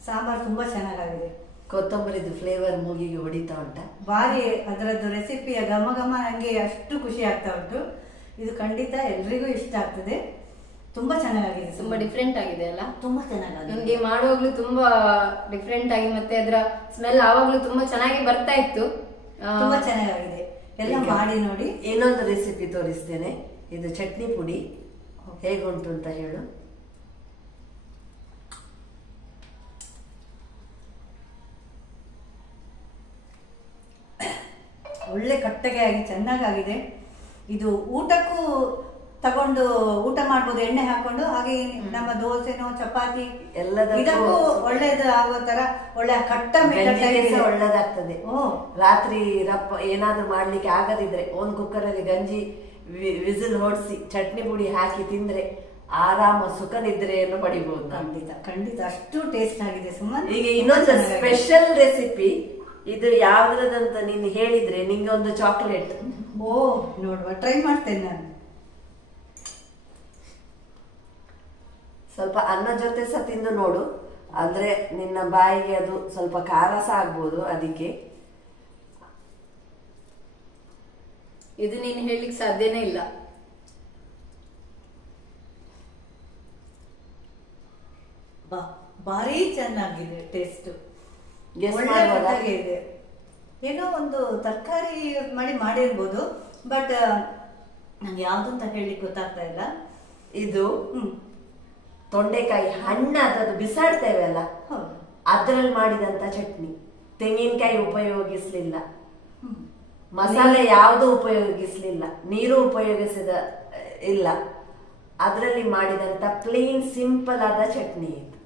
ಸಾಂಬಾರ್ ತುಂಬಾ ಚೆನ್ನಾಗಿದೆ. ಕೊತ್ತಂಬರಿದು ಫ್ಲೇವರ್ ಮೂಗಿಗೆ ಹೊಡಿತಾ ಉಂಟ. ಭಾರಿ ಅದರದ್ದು ರೆಸಿಪಿಯ ಘಮ ಘಮ ನನಗೆ ಅಷ್ಟು ಖುಷಿ ಆಗ್ತಾ ಉಂಟು. ಇದು ಖಂಡಿತ ಎಲ್ರಿಗೂ ಇಷ್ಟ ಆಗ್ತದೆ. ತುಂಬಾ ಚೆನ್ನಾಗಿದೆ. ತುಂಬಾ ಡಿಫ್ರೆಂಟ್ ಆಗಿದೆ ಅಲ್ಲ? ತುಂಬಾ ಚೆನ್ನಾಗಿದೆ. ನನ್ಗೆ ಮಾಡುವಾಗ್ಲೂ ತುಂಬಾ ಡಿಫ್ರೆಂಟ್ ಆಗಿ, ಮತ್ತೆ ಅದರ ಸ್ಮೆಲ್ ಆವಾಗ್ಲೂ ತುಂಬಾ ಚೆನ್ನಾಗಿ ಬರ್ತಾ ಇತ್ತು. ತುಂಬಾ ಚೆನ್ನಾಗಿದೆ. ಎಲ್ಲ ಮಾಡಿ ನೋಡಿ. ಇನ್ನೊಂದು ರೆಸಿಪಿ ತೋರಿಸ್ತೇನೆ. ಇದು ಚಟ್ನಿ ಪುಡಿ ಹೇಗುಂಟು ಅಂತ ಹೇಳು. ಒಳ್ಳೆ ಕಟ್ಟಗೆ ಆಗಿ ಚೆನ್ನಾಗಾಗಿದೆ. ಇದು ಊಟಕ್ಕೂ ತಗೊಂಡು ಊಟ ಮಾಡ್ಬೋದು, ಎಣ್ಣೆ ಹಾಕೊಂಡು. ಹಾಗೆ ನಮ್ಮ ದೋಸೆನೋ ಚಪಾತಿ ಇದಕ್ಕೂ ಒಳ್ಳೇದು ಆಗೋ ತರ ಒಳ್ಳೆ ಕಟ್ಟ ಒಳ್ಳೇದಾಗ್ತದೆ. ರಾತ್ರಿ ರಪ್ಪ ಏನಾದ್ರೂ ಮಾಡ್ಲಿಕ್ಕೆ ಆಗದಿದ್ರೆ ಒಂದು ಕುಕ್ಕರಲ್ಲಿ ಗಂಜಿ ವಿಸಿಲ್ ಹೊಡ್ಸಿ ಚಟ್ನಿ ಪುಡಿ ಹಾಕಿ ತಿಂದ್ರೆ ಆರಾಮ ಸುಖ ನಿದ್ರೆಯನ್ನು ಪಡಿಬಹುದು. ಖಂಡಿತ ಖಂಡಿತ ಅಷ್ಟು ಟೇಸ್ಟ್ ಆಗಿದೆ ಸುಮನ್. ಈಗ ಇನ್ನೊಂದು ಸ್ಪೆಷಲ್ ರೆಸಿಪಿ. ಇದು ಯಾವ್ದ್ರದಂತ ನೀನು ಹೇಳಿದ್ರೆ ನಿಂಗೆ ಒಂದು ಚಾಕ್ಲೇಟ್. ನೋಡುವ, ಟ್ರೈ ಮಾಡ್ತೇನೆ ನಾನು. ಸ್ವಲ್ಪ ಅನ್ನ ಜೊತೆ ಸಹ ತಿಂದು ನೋಡು. ಅಂದ್ರೆ ನಿನ್ನ ಬಾಯಿಗೆ ಅದು ಸ್ವಲ್ಪ ಖಾರ ಸಹ ಆಗ್ಬೋದು. ಅದಕ್ಕೆ ಇದು ನೀನು ಹೇಳಲಿಕ್ಕೆ ಸಾಧ್ಯನೇ ಇಲ್ಲ. ಭಾರಿ ಚೆನ್ನಾಗಿದೆ ಟೇಸ್ಟ್. ಇದೆ. ಏನೋ ಒಂದು ತರಕಾರಿ ಮಾಡಿರ್ಬೋದು, ಬಟ್ ನಂಗೆ ಯಾವ್ದು ಅಂತ ಹೇಳಲಿಕ್ಕೆ ಗೊತ್ತಾಗ್ತಾ ಇಲ್ಲ. ಇದು ತೊಂಡೆಕಾಯಿ ಹಣ್ಣು ಅದನ್ನು ಬಿಸಾಡ್ತೇವೆ ಅಲ್ಲ, ಅದ್ರಲ್ಲಿ ಮಾಡಿದಂತ ಚಟ್ನಿ. ತೆಂಗಿನಕಾಯಿ ಉಪಯೋಗಿಸ್ಲಿಲ್ಲ, ಮಸಾಲೆ ಯಾವುದು ಉಪಯೋಗಿಸ್ಲಿಲ್ಲ, ನೀರು ಉಪಯೋಗಿಸಿದ ಇಲ್ಲ. ಅದರಲ್ಲಿ ಮಾಡಿದಂತ ಪ್ಲೇನ್ ಸಿಂಪಲ್ ಆದ ಚಟ್ನಿ ಇದು.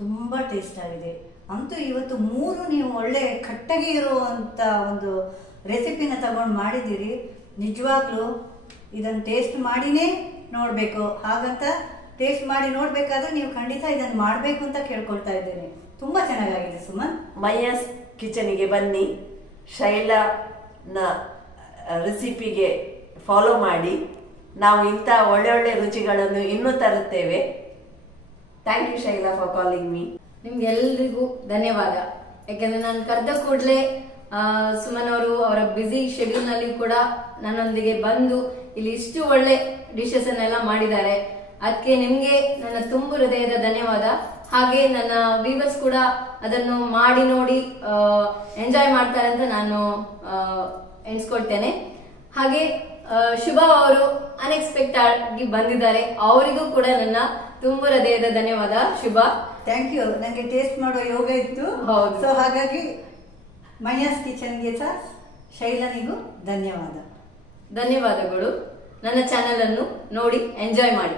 ತುಂಬಾ ಟೇಸ್ಟ್ ಆಗಿದೆ. ಅಂತೂ ಇವತ್ತು 3 ನೀವು ಒಳ್ಳೆ ಕಟ್ಟಗೆ ಇರುವಂತ ಒಂದು ರೆಸಿಪಿನ ತಗೊಂಡು ಮಾಡಿದ್ದೀರಿ. ನಿಜವಾಗ್ಲೂ ಇದನ್ನು ಟೇಸ್ಟ್ ಮಾಡಿನೇ ನೋಡ್ಬೇಕು. ಹಾಗಂತ ಟೇಸ್ಟ್ ಮಾಡಿ ನೋಡ್ಬೇಕಾದ್ರೆ ನೀವು ಖಂಡಿತ ಇದನ್ನು ಮಾಡಬೇಕು ಅಂತ ಕೇಳ್ಕೊಳ್ತಾ ಇದ್ದೇನೆ. ತುಂಬಾ ಚೆನ್ನಾಗಿದೆ ಸುಮನ್. ಮೈಯಾಸ್ ಕಿಚನಿಗೆ ಬನ್ನಿ. ಶೈಲಾನ ರೆಸಿಪಿಗೆ ಫಾಲೋ ಮಾಡಿ. ನಾವು ಇಂಥ ಒಳ್ಳೆ ಒಳ್ಳೆ ರುಚಿಗಳನ್ನು ಇನ್ನೂ ತರುತ್ತೇವೆ. Thank you Shaila for calling me. ನಿಮ್ಗೆಲ್ರಿಗೂ ಧನ್ಯವಾದ. ಯಾಕಂದ್ರೆ ನಾನು ಕರೆದ ಕೂಡಲೇ ಸುಮನ್ ಅವರು ಅವರ ಬ್ಯುಸಿ ಶೆಡ್ಯೂಲ್ ನಲ್ಲಿ ಕೂಡ ನನ್ನೊಂದಿಗೆ ಬಂದು ಇಲ್ಲಿ ಇಷ್ಟು ಒಳ್ಳೆ ಡಿಶಸ್ ಅನ್ನೆಲ್ಲ ಮಾಡಿದ್ದಾರೆ. ಅದಕ್ಕೆ ನಿಮ್ಗೆ ನನ್ನ ತುಂಬು ಹೃದಯದ ಧನ್ಯವಾದ. ಹಾಗೆ ನನ್ನ ವ್ಯೂವರ್ಸ್ ಕೂಡ ಅದನ್ನು ಮಾಡಿ ನೋಡಿ ಎಂಜಾಯ್ ಮಾಡ್ತಾರೆ ಅಂತ ನಾನು ಎಣಿಸ್ಕೊಳ್ತೇನೆ. ಹಾಗೆ ಶುಭಾ ಅವರು ಅನ್ಎಕ್ಸ್ಪೆಕ್ಟೆಡ್ ಆಗಿ ಬಂದಿದ್ದಾರೆ. ಅವರಿಗೂ ಕೂಡ ನನ್ನ ತುಂಬು ಹೃದಯದ ಧನ್ಯವಾದ ಶುಭಾ. Thank you. ನನಗೆ ಟೇಸ್ಟ್ ಮಾಡೋ ಯೋಗ ಇತ್ತು. ಹೌದು. ಸೊ ಹಾಗಾಗಿ ಮೈಯಾಸ್ ಕಿಚನ್ಗೆ ಸಹ ಶೈಲನಿಗೂ ಧನ್ಯವಾದಗಳು. ನನ್ನ ಚಾನೆಲ್ ಅನ್ನು ನೋಡಿ ಎಂಜಾಯ್ ಮಾಡಿ.